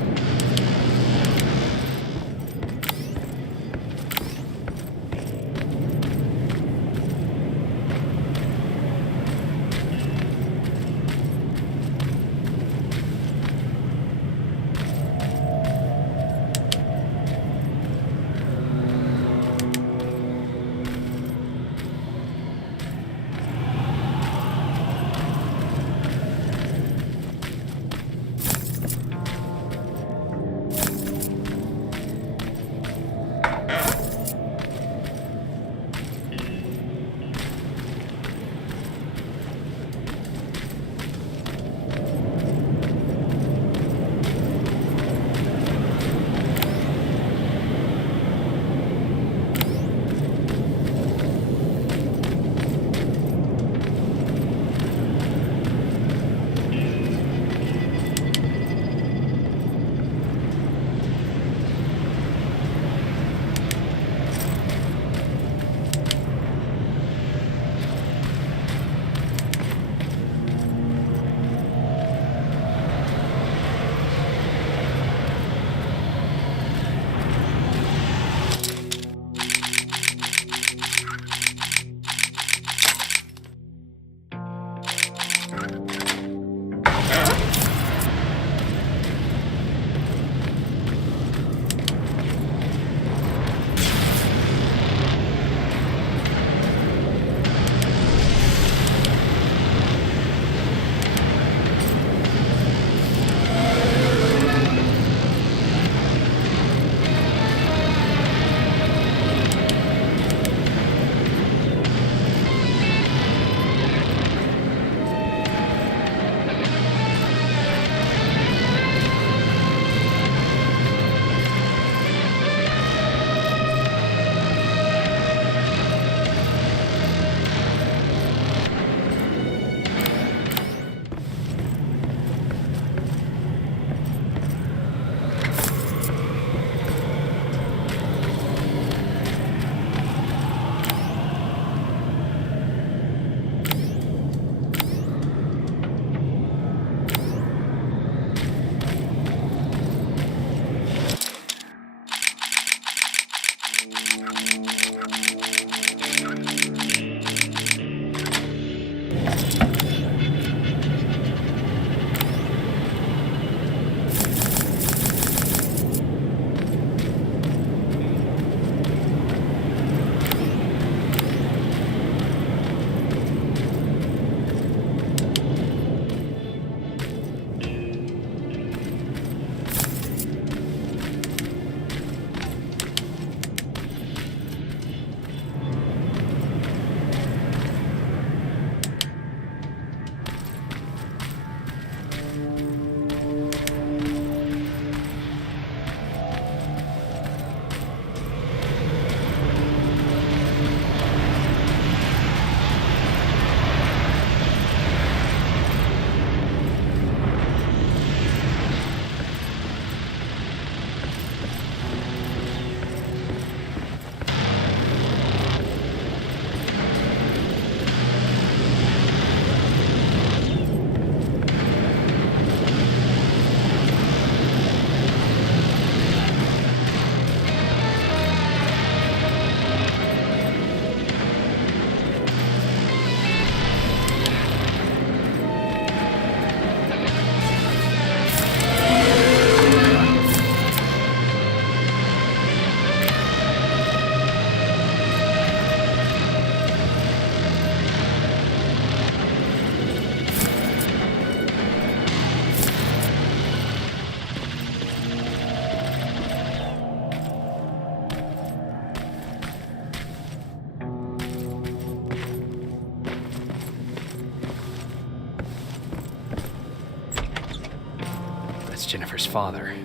Jennifer's father.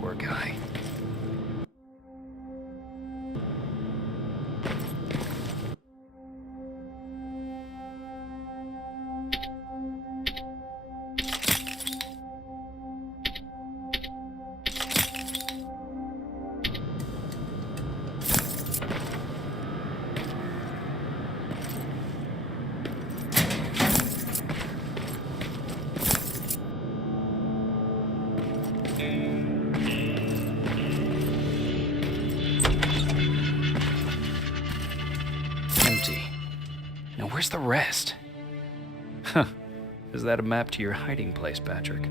Poor guy. where's the rest? Huh. Is that a map to your hiding place, Patrick?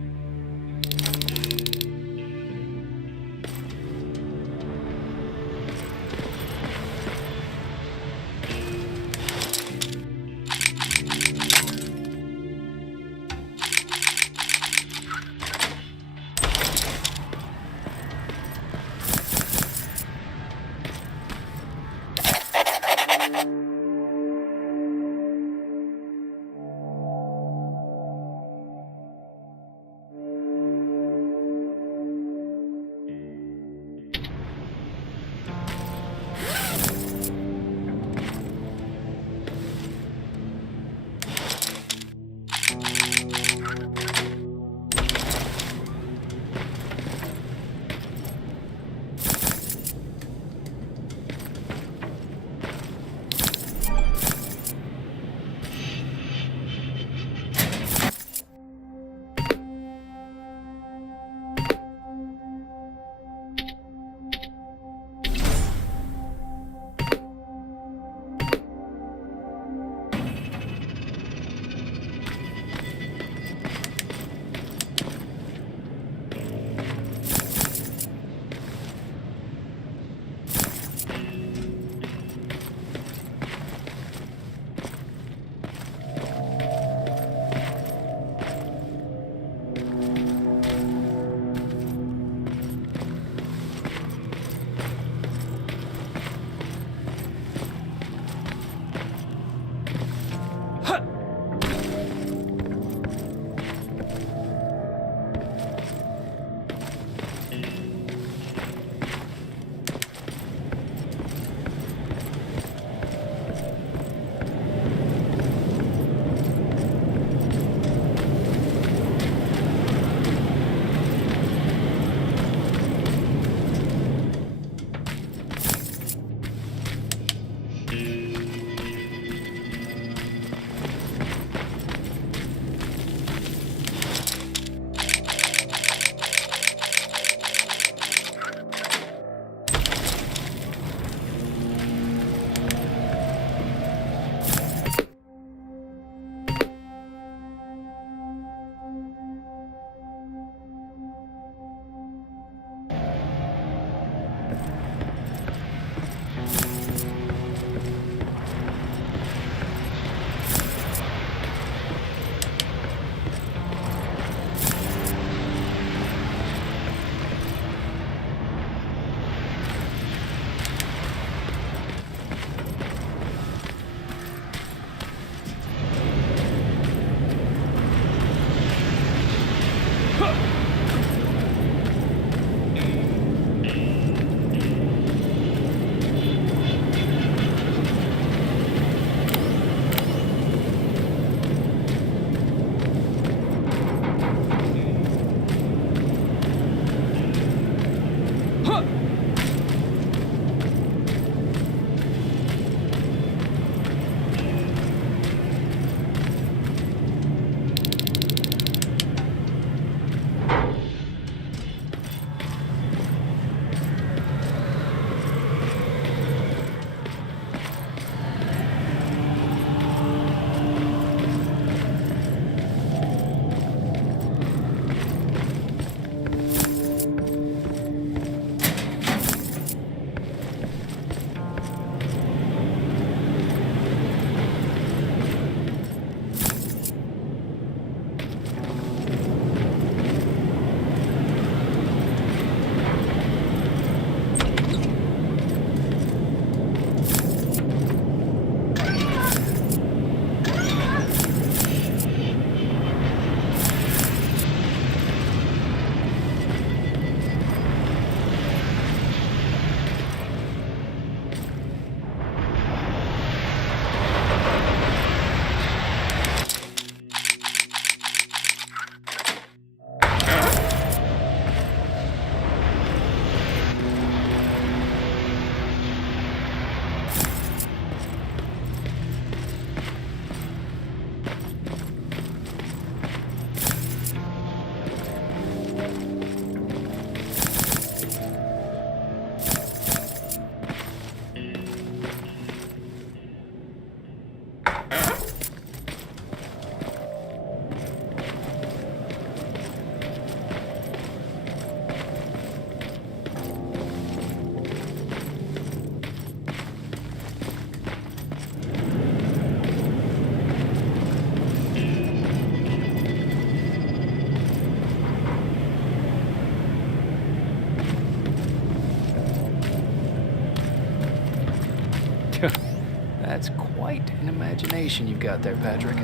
That's quite an imagination you've got there, Patrick.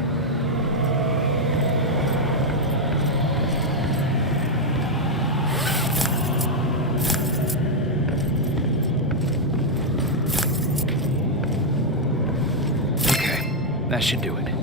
Okay, that should do it.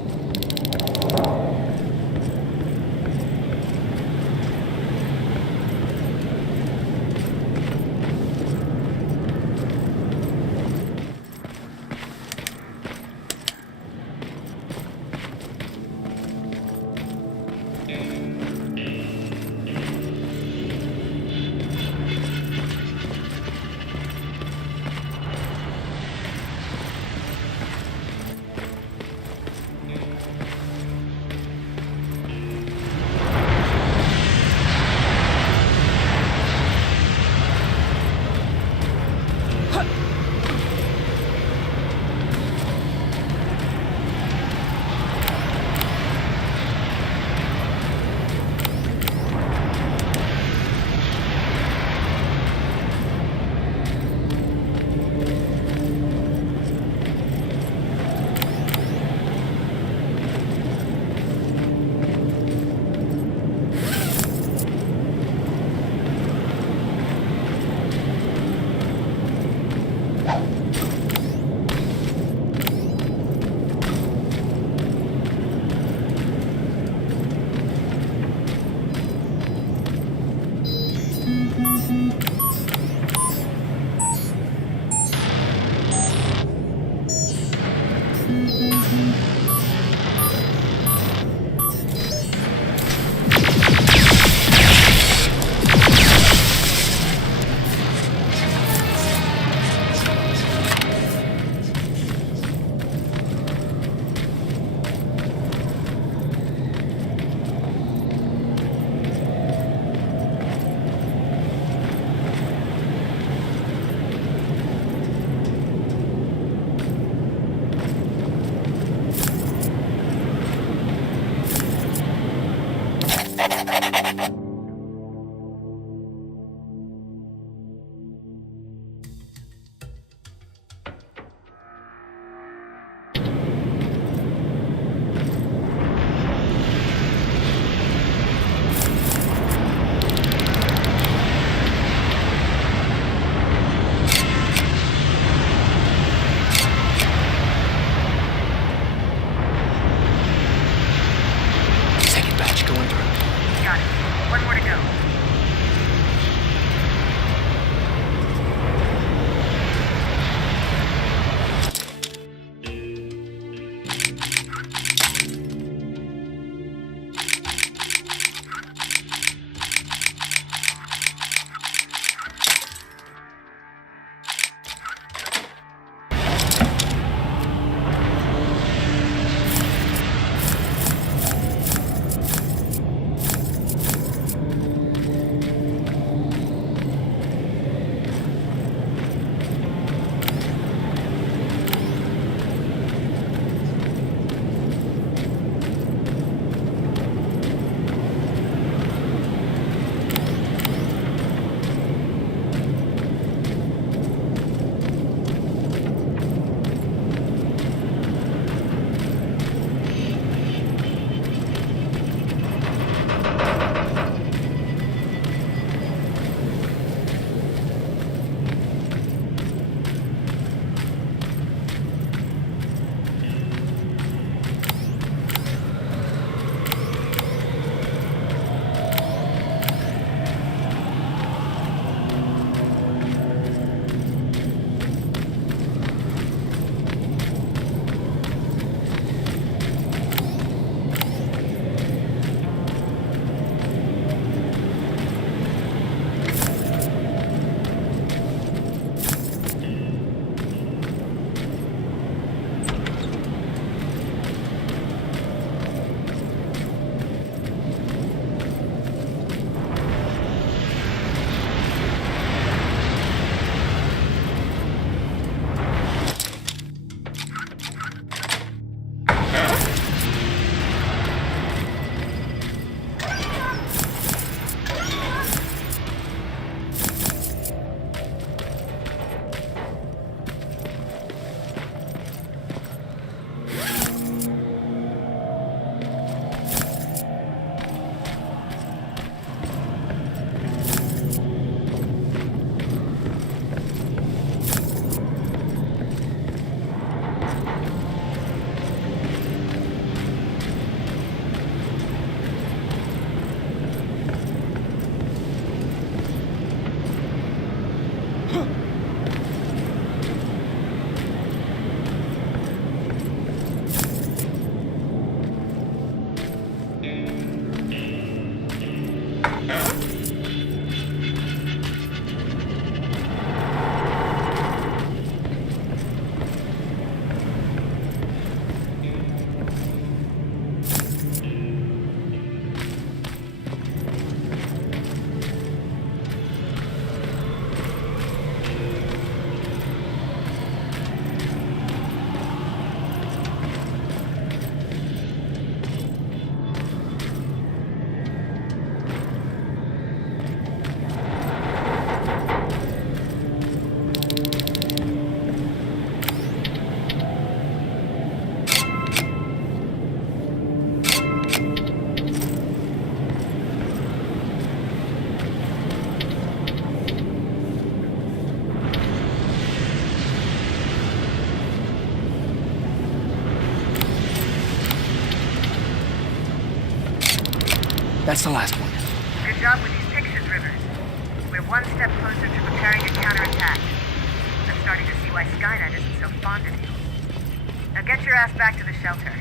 That's the last one. Good job with these pictures, Rivers. We're one step closer to preparing a counterattack. I'm starting to see why Skynet isn't so fond of you. Now get your ass back to the shelter.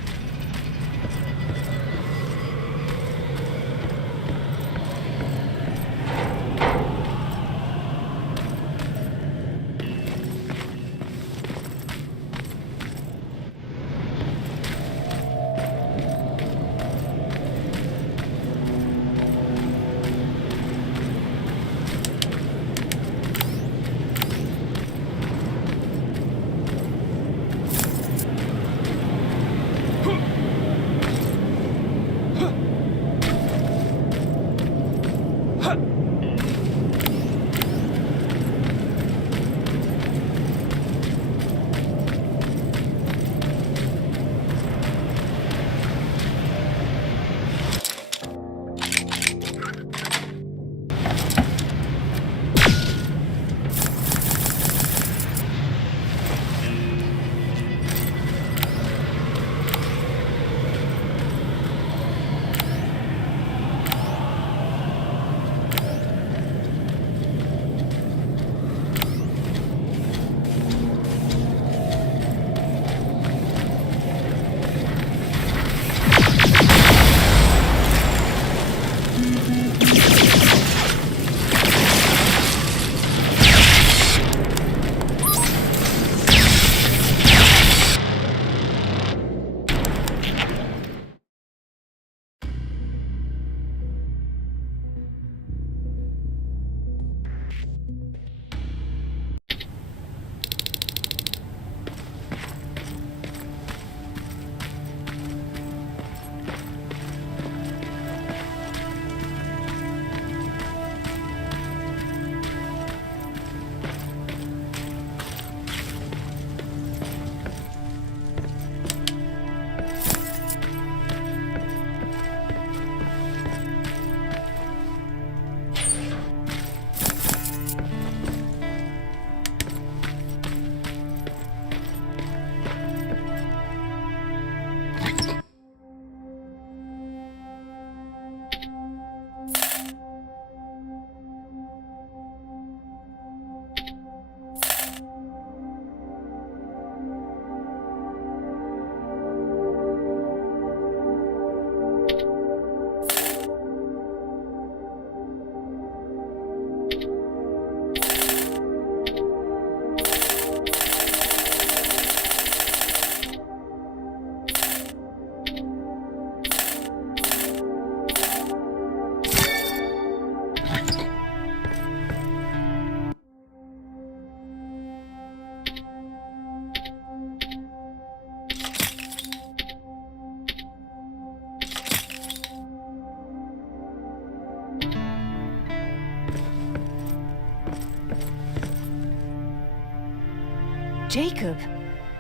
Jacob,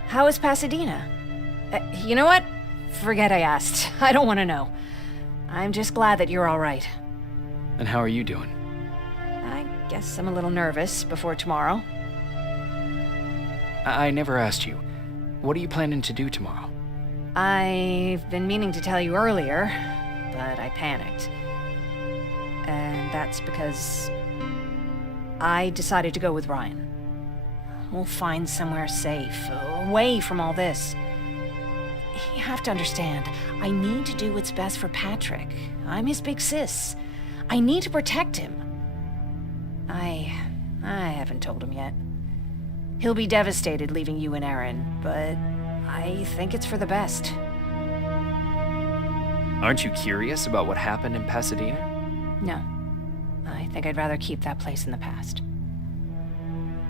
how is Pasadena? You know what? Forget I asked. I don't want to know. I'm just glad that you're all right. And how are you doing? I guess I'm a little nervous before tomorrow. I never asked you. What are you planning to do tomorrow? I've been meaning to tell you earlier, but I panicked. And that's because I decided to go with Ryan. We'll find somewhere safe, away from all this. You have to understand, I need to do what's best for Patrick. I'm his big sis. I need to protect him. I haven't told him yet. He'll be devastated leaving you and Aaron, but I think it's for the best. Aren't you curious about what happened in Pasadena? No. I think I'd rather keep that place in the past.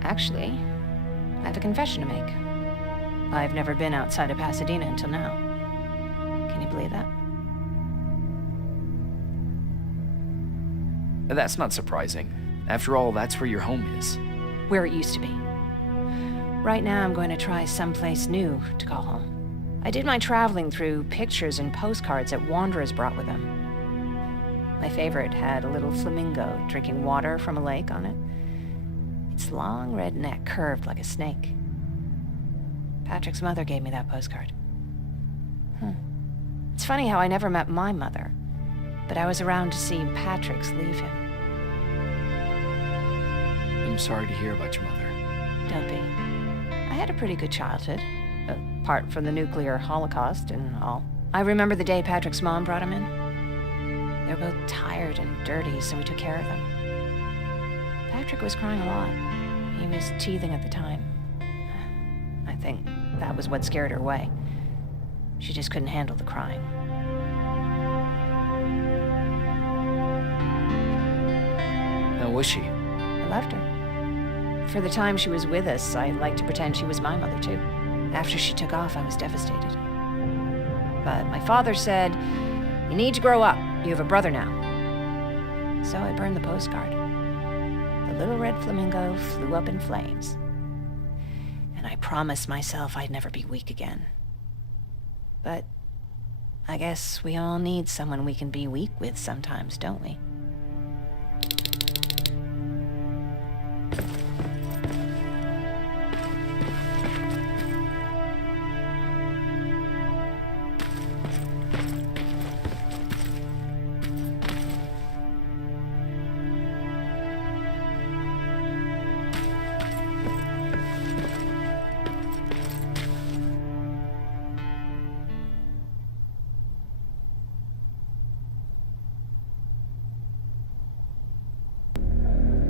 Actually, I have a confession to make. I've never been outside of Pasadena until now. Can you believe that? That's not surprising. After all, that's where your home is. Where it used to be. Right now, I'm going to try someplace new to call home. I did my traveling through pictures and postcards that wanderers brought with them. My favorite had a little flamingo drinking water from a lake on it. Its long red neck curved like a snake. Patrick's mother gave me that postcard. It's funny how I never met my mother, but I was around to see Patrick's leave him. I'm sorry to hear about your mother. Don't be. I had a pretty good childhood, apart from the nuclear holocaust and all. I remember the day Patrick's mom brought him in. They were both tired and dirty, so we took care of them. Patrick was crying a lot. He was teething at the time. I think that was what scared her away. She just couldn't handle the crying. How was she? I loved her. For the time she was with us, I liked to pretend she was my mother, too. After she took off, I was devastated. But my father said, "You need to grow up. You have a brother now." So I burned the postcard. The little red flamingo flew up in flames. And I promised myself I'd never be weak again. But I guess we all need someone we can be weak with sometimes, don't we?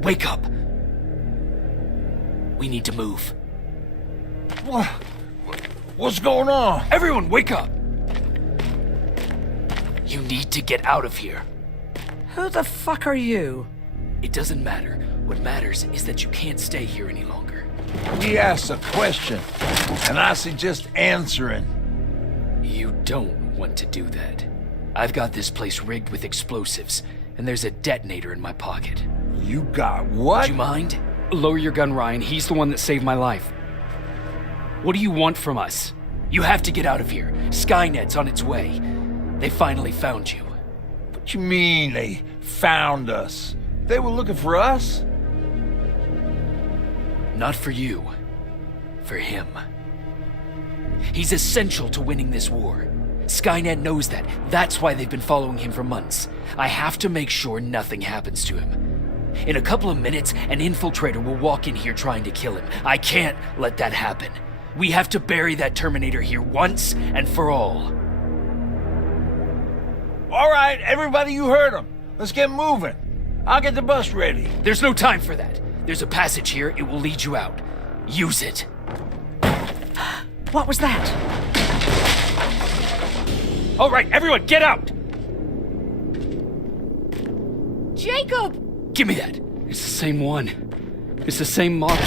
Wake up! We need to move. What's going on? Everyone, wake up! You need to get out of here. Who the fuck are you? It doesn't matter. What matters is that you can't stay here any longer. We asked a question, and I suggest answering. You don't want to do that. I've got this place rigged with explosives, and there's a detonator in my pocket. You got what? Do you mind? Lower your gun, Ryan. He's the one that saved my life. What do you want from us? You have to get out of here. Skynet's on its way. They finally found you. What you mean they found us? They were looking for us? Not for you. For him. He's essential to winning this war. Skynet knows that. That's why they've been following him for months. I have to make sure nothing happens to him. In a couple of minutes, an infiltrator will walk in here trying to kill him. I can't let that happen. We have to bury that Terminator here once and for all. All right, everybody, you heard him. Let's get moving. I'll get the bus ready. There's no time for that. There's a passage here. It will lead you out. Use it. What was that? All right, everyone, get out! Jacob! Give me that. It's the same one. It's the same model.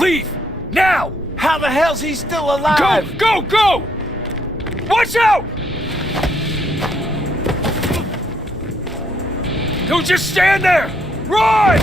Leave! Now! How the hell's he still alive? Go! Go! Go! Watch out! Don't just stand there! Run!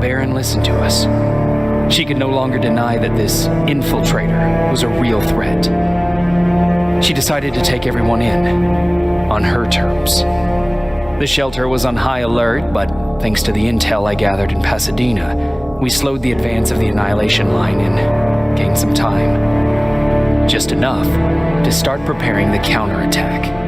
Baron listened to us. She could no longer deny that this infiltrator was a real threat. She decided to take everyone in, on her terms. The shelter was on high alert, but thanks to the intel I gathered in Pasadena, we slowed the advance of the Annihilation Line and gained some time. Just enough to start preparing the counterattack.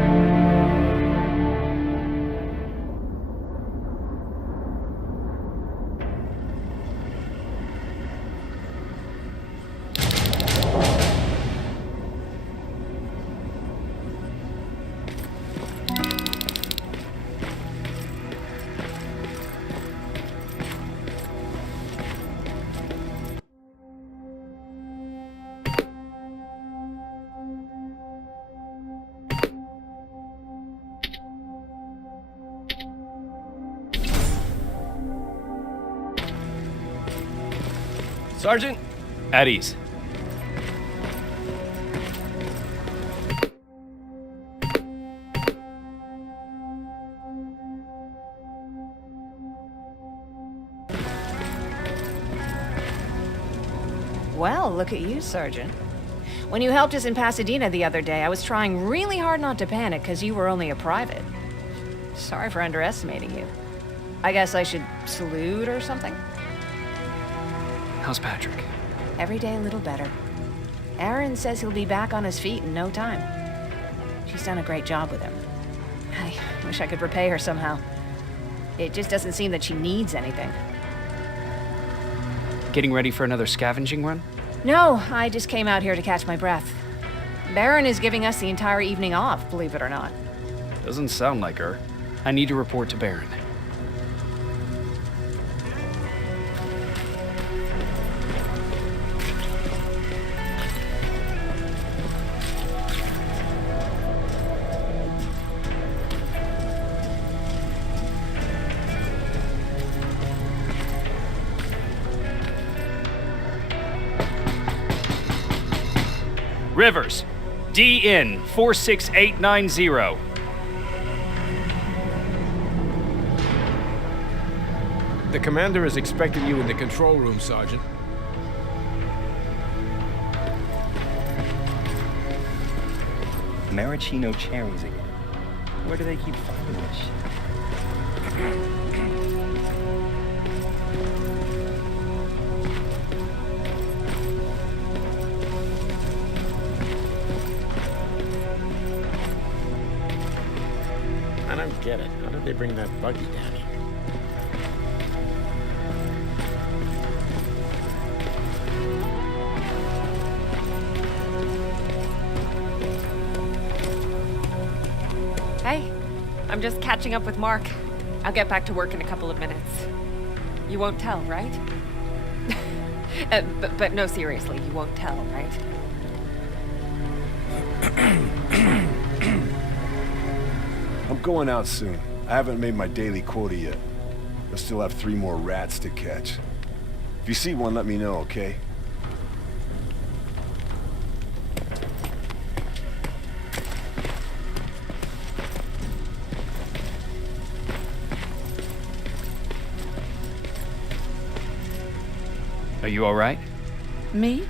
Sergeant? At ease. Well, look at you, Sergeant. When you helped us in Pasadena the other day, I was trying really hard not to panic because you were only a private. Sorry for underestimating you. I guess I should salute or something? How's Patrick? Every day a little better. Aaron says he'll be back on his feet in no time. She's done a great job with him. I wish I could repay her somehow. It just doesn't seem that she needs anything. Getting ready for another scavenging run? No, I just came out here to catch my breath. Baron is giving us the entire evening off, believe it or not. Doesn't sound like her. I need to report to Baron. Rivers, DN 46890. The commander is expecting you in the control room, Sergeant. Maraschino cherries again. Where do they keep finding this shit? I don't get it. How did they bring that buggy down here? Hey, I'm just catching up with Mark. I'll get back to work in a couple of minutes. You won't tell, right? But no, seriously, you won't tell, right? I'm going out soon. I haven't made my daily quota yet. I still have 3 more rats to catch. If you see one, let me know, okay? Are you all right? Me?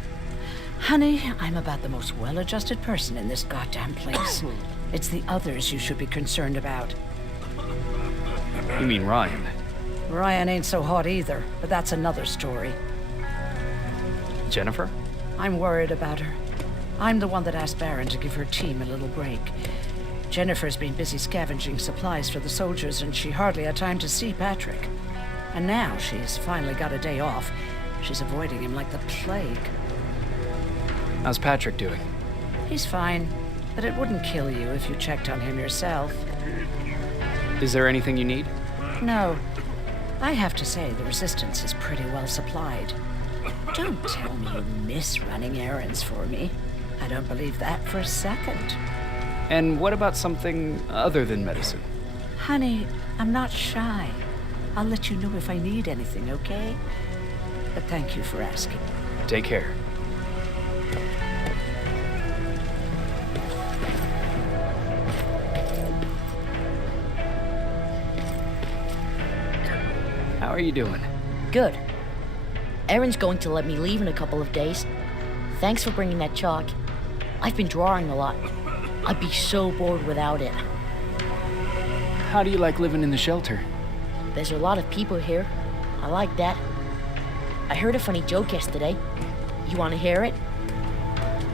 Honey, I'm about the most well-adjusted person in this goddamn place. It's the others you should be concerned about. You mean Ryan? Ryan ain't so hot either, but that's another story. Jennifer? I'm worried about her. I'm the one that asked Baron to give her team a little break. Jennifer's been busy scavenging supplies for the soldiers, and she hardly had time to see Patrick. And now she's finally got a day off. She's avoiding him like the plague. How's Patrick doing? He's fine, but it wouldn't kill you if you checked on him yourself. Is there anything you need? No. I have to say, the Resistance is pretty well supplied. Don't tell me you miss running errands for me. I don't believe that for a second. And what about something other than medicine? Honey, I'm not shy. I'll let you know if I need anything, okay? But thank you for asking. Take care. How are you doing? Good. Aaron's going to let me leave in a couple of days. Thanks for bringing that chalk. I've been drawing a lot. I'd be so bored without it. How do you like living in the shelter? There's a lot of people here. I like that. I heard a funny joke yesterday. You want to hear it?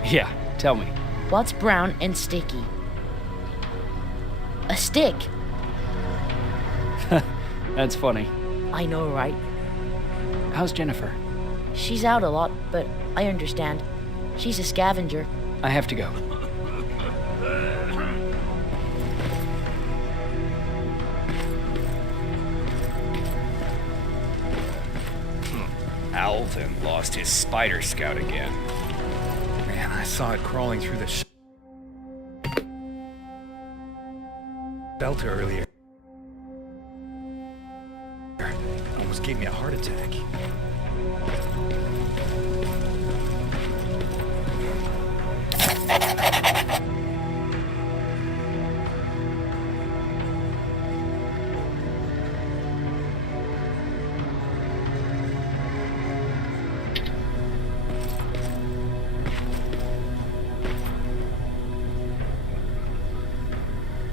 Yeah, tell me. What's brown and sticky? A stick. That's funny. I know, right? How's Jennifer? She's out a lot, but I understand. She's a scavenger. I have to go. Alvin lost his spider scout again. Man, I saw it crawling through the shelter earlier. Almost gave me a heart attack.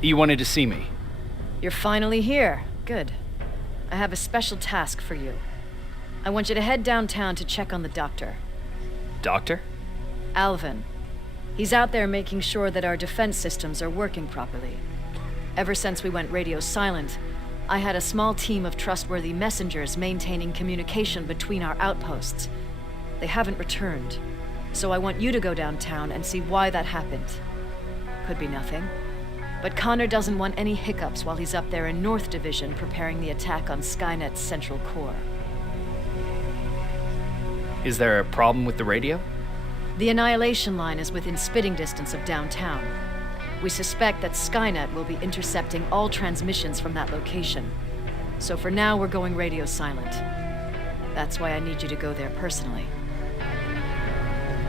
You wanted to see me? You're finally here. Good. I have a special task for you. I want you to head downtown to check on the doctor. Doctor? Alvin. He's out there making sure that our defense systems are working properly. Ever since we went radio silent, I had a small team of trustworthy messengers maintaining communication between our outposts. They haven't returned, so I want you to go downtown and see why that happened. Could be nothing. But Connor doesn't want any hiccups while he's up there in North Division preparing the attack on Skynet's central core. Is there a problem with the radio? The Annihilation Line is within spitting distance of downtown. We suspect that Skynet will be intercepting all transmissions from that location. So for now, we're going radio silent. That's why I need you to go there personally.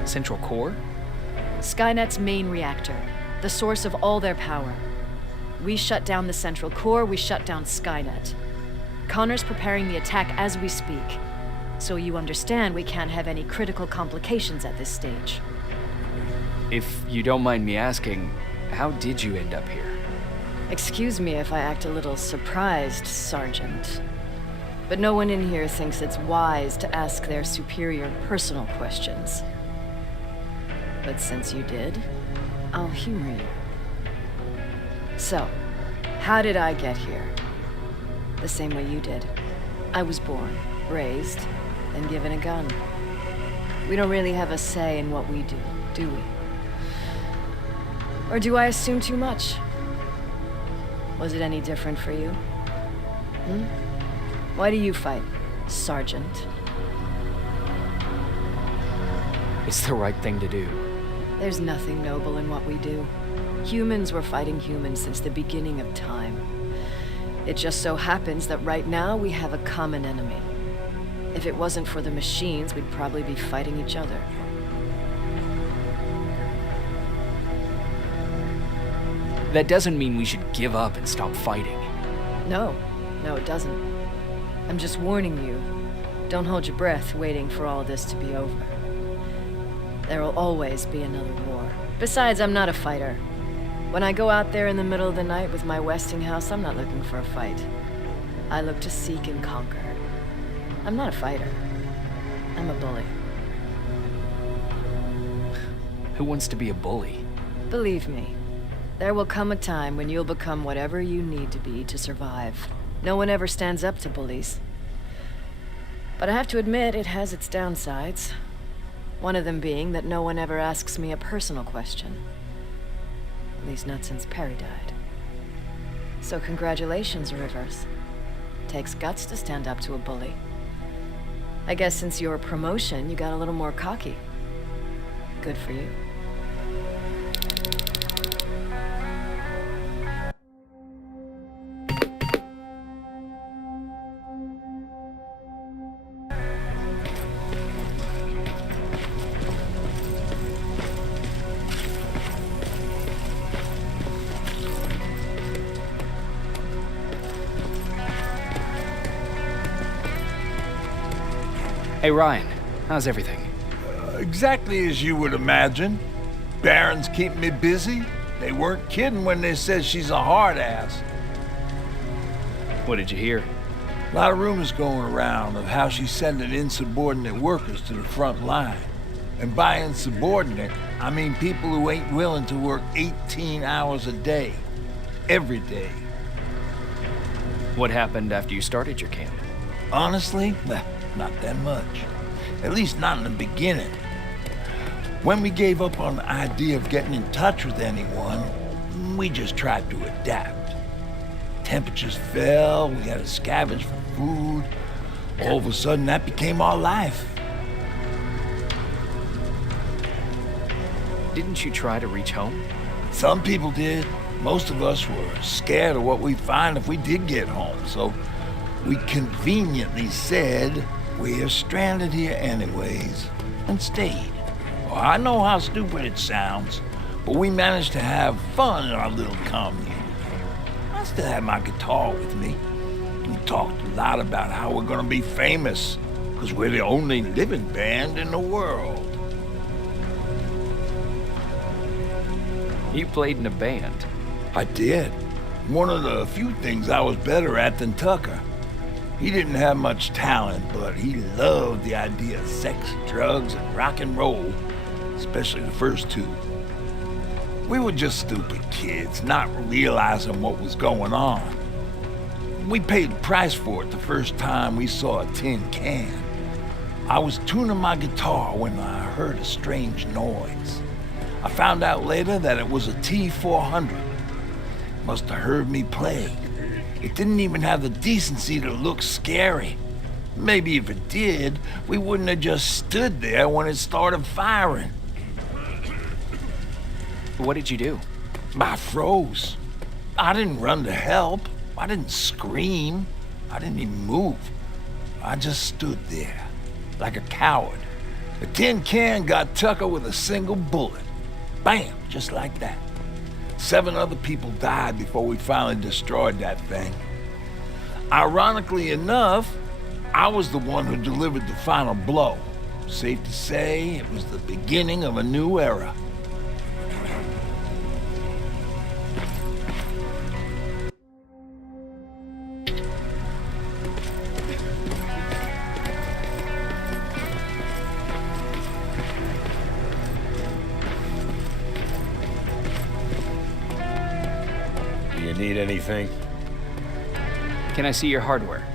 Central core? Skynet's main reactor, the source of all their power. We shut down the central core, we shut down Skynet. Connor's preparing the attack as we speak. So you understand we can't have any critical complications at this stage. If you don't mind me asking, how did you end up here? Excuse me if I act a little surprised, Sergeant. But no one in here thinks it's wise to ask their superior personal questions. But since you did, I'll humor you. So, how did I get here? The same way you did. I was born, raised, and given a gun. We don't really have a say in what we do we? Or do I assume too much? Was it any different for you? Why do you fight, Sergeant? It's the right thing to do. There's nothing noble in what we do. Humans were fighting humans since the beginning of time. It just so happens that right now we have a common enemy. If it wasn't for the machines, we'd probably be fighting each other. That doesn't mean we should give up and stop fighting. No, it doesn't. I'm just warning you. Don't hold your breath waiting for all this to be over. There will always be another war. Besides, I'm not a fighter. When I go out there in the middle of the night with my Westinghouse, I'm not looking for a fight. I look to seek and conquer. I'm not a fighter. I'm a bully. Who wants to be a bully? Believe me, there will come a time when you'll become whatever you need to be to survive. No one ever stands up to bullies. But I have to admit, it has its downsides. One of them being that no one ever asks me a personal question. At least not since Perry died. So congratulations, Rivers. Takes guts to stand up to a bully. I guess since your promotion, you got a little more cocky. Good for you. Hey Ryan, how's everything? Exactly as you would imagine. Baron's keeping me busy. They weren't kidding when they said she's a hard ass. What did you hear? A lot of rumors going around of how she's sending insubordinate workers to the front line. And by insubordinate, I mean people who ain't willing to work 18 hours a day. Every day. What happened after you started your camp? Honestly, not that much. At least not in the beginning. When we gave up on the idea of getting in touch with anyone, we just tried to adapt. Temperatures fell, we had to scavenge for food. All of a sudden, that became our life. Didn't you try to reach home? Some people did. Most of us were scared of what we'd find if we did get home, so we conveniently said, we're stranded here anyways, and stayed. Well, I know how stupid it sounds, but we managed to have fun in our little commune. I still have my guitar with me. We talked a lot about how we're gonna be famous, because we're the only living band in the world. You played in a band. I did. One of the few things I was better at than Tucker. He didn't have much talent, but he loved the idea of sex, drugs, and rock and roll, especially the first two. We were just stupid kids, not realizing what was going on. We paid the price for it the first time we saw a tin can. I was tuning my guitar when I heard a strange noise. I found out later that it was a T-400. Must have heard me play. It didn't even have the decency to look scary. Maybe if it did, we wouldn't have just stood there when it started firing. What did you do? I froze. I didn't run to help. I didn't scream. I didn't even move. I just stood there, like a coward. The tin can got Tucker with a single bullet. Bam, just like that. 7 other people died before we finally destroyed that thing. Ironically enough, I was the one who delivered the final blow. Safe to say, it was the beginning of a new era. Do you need anything? Can I see your hardware?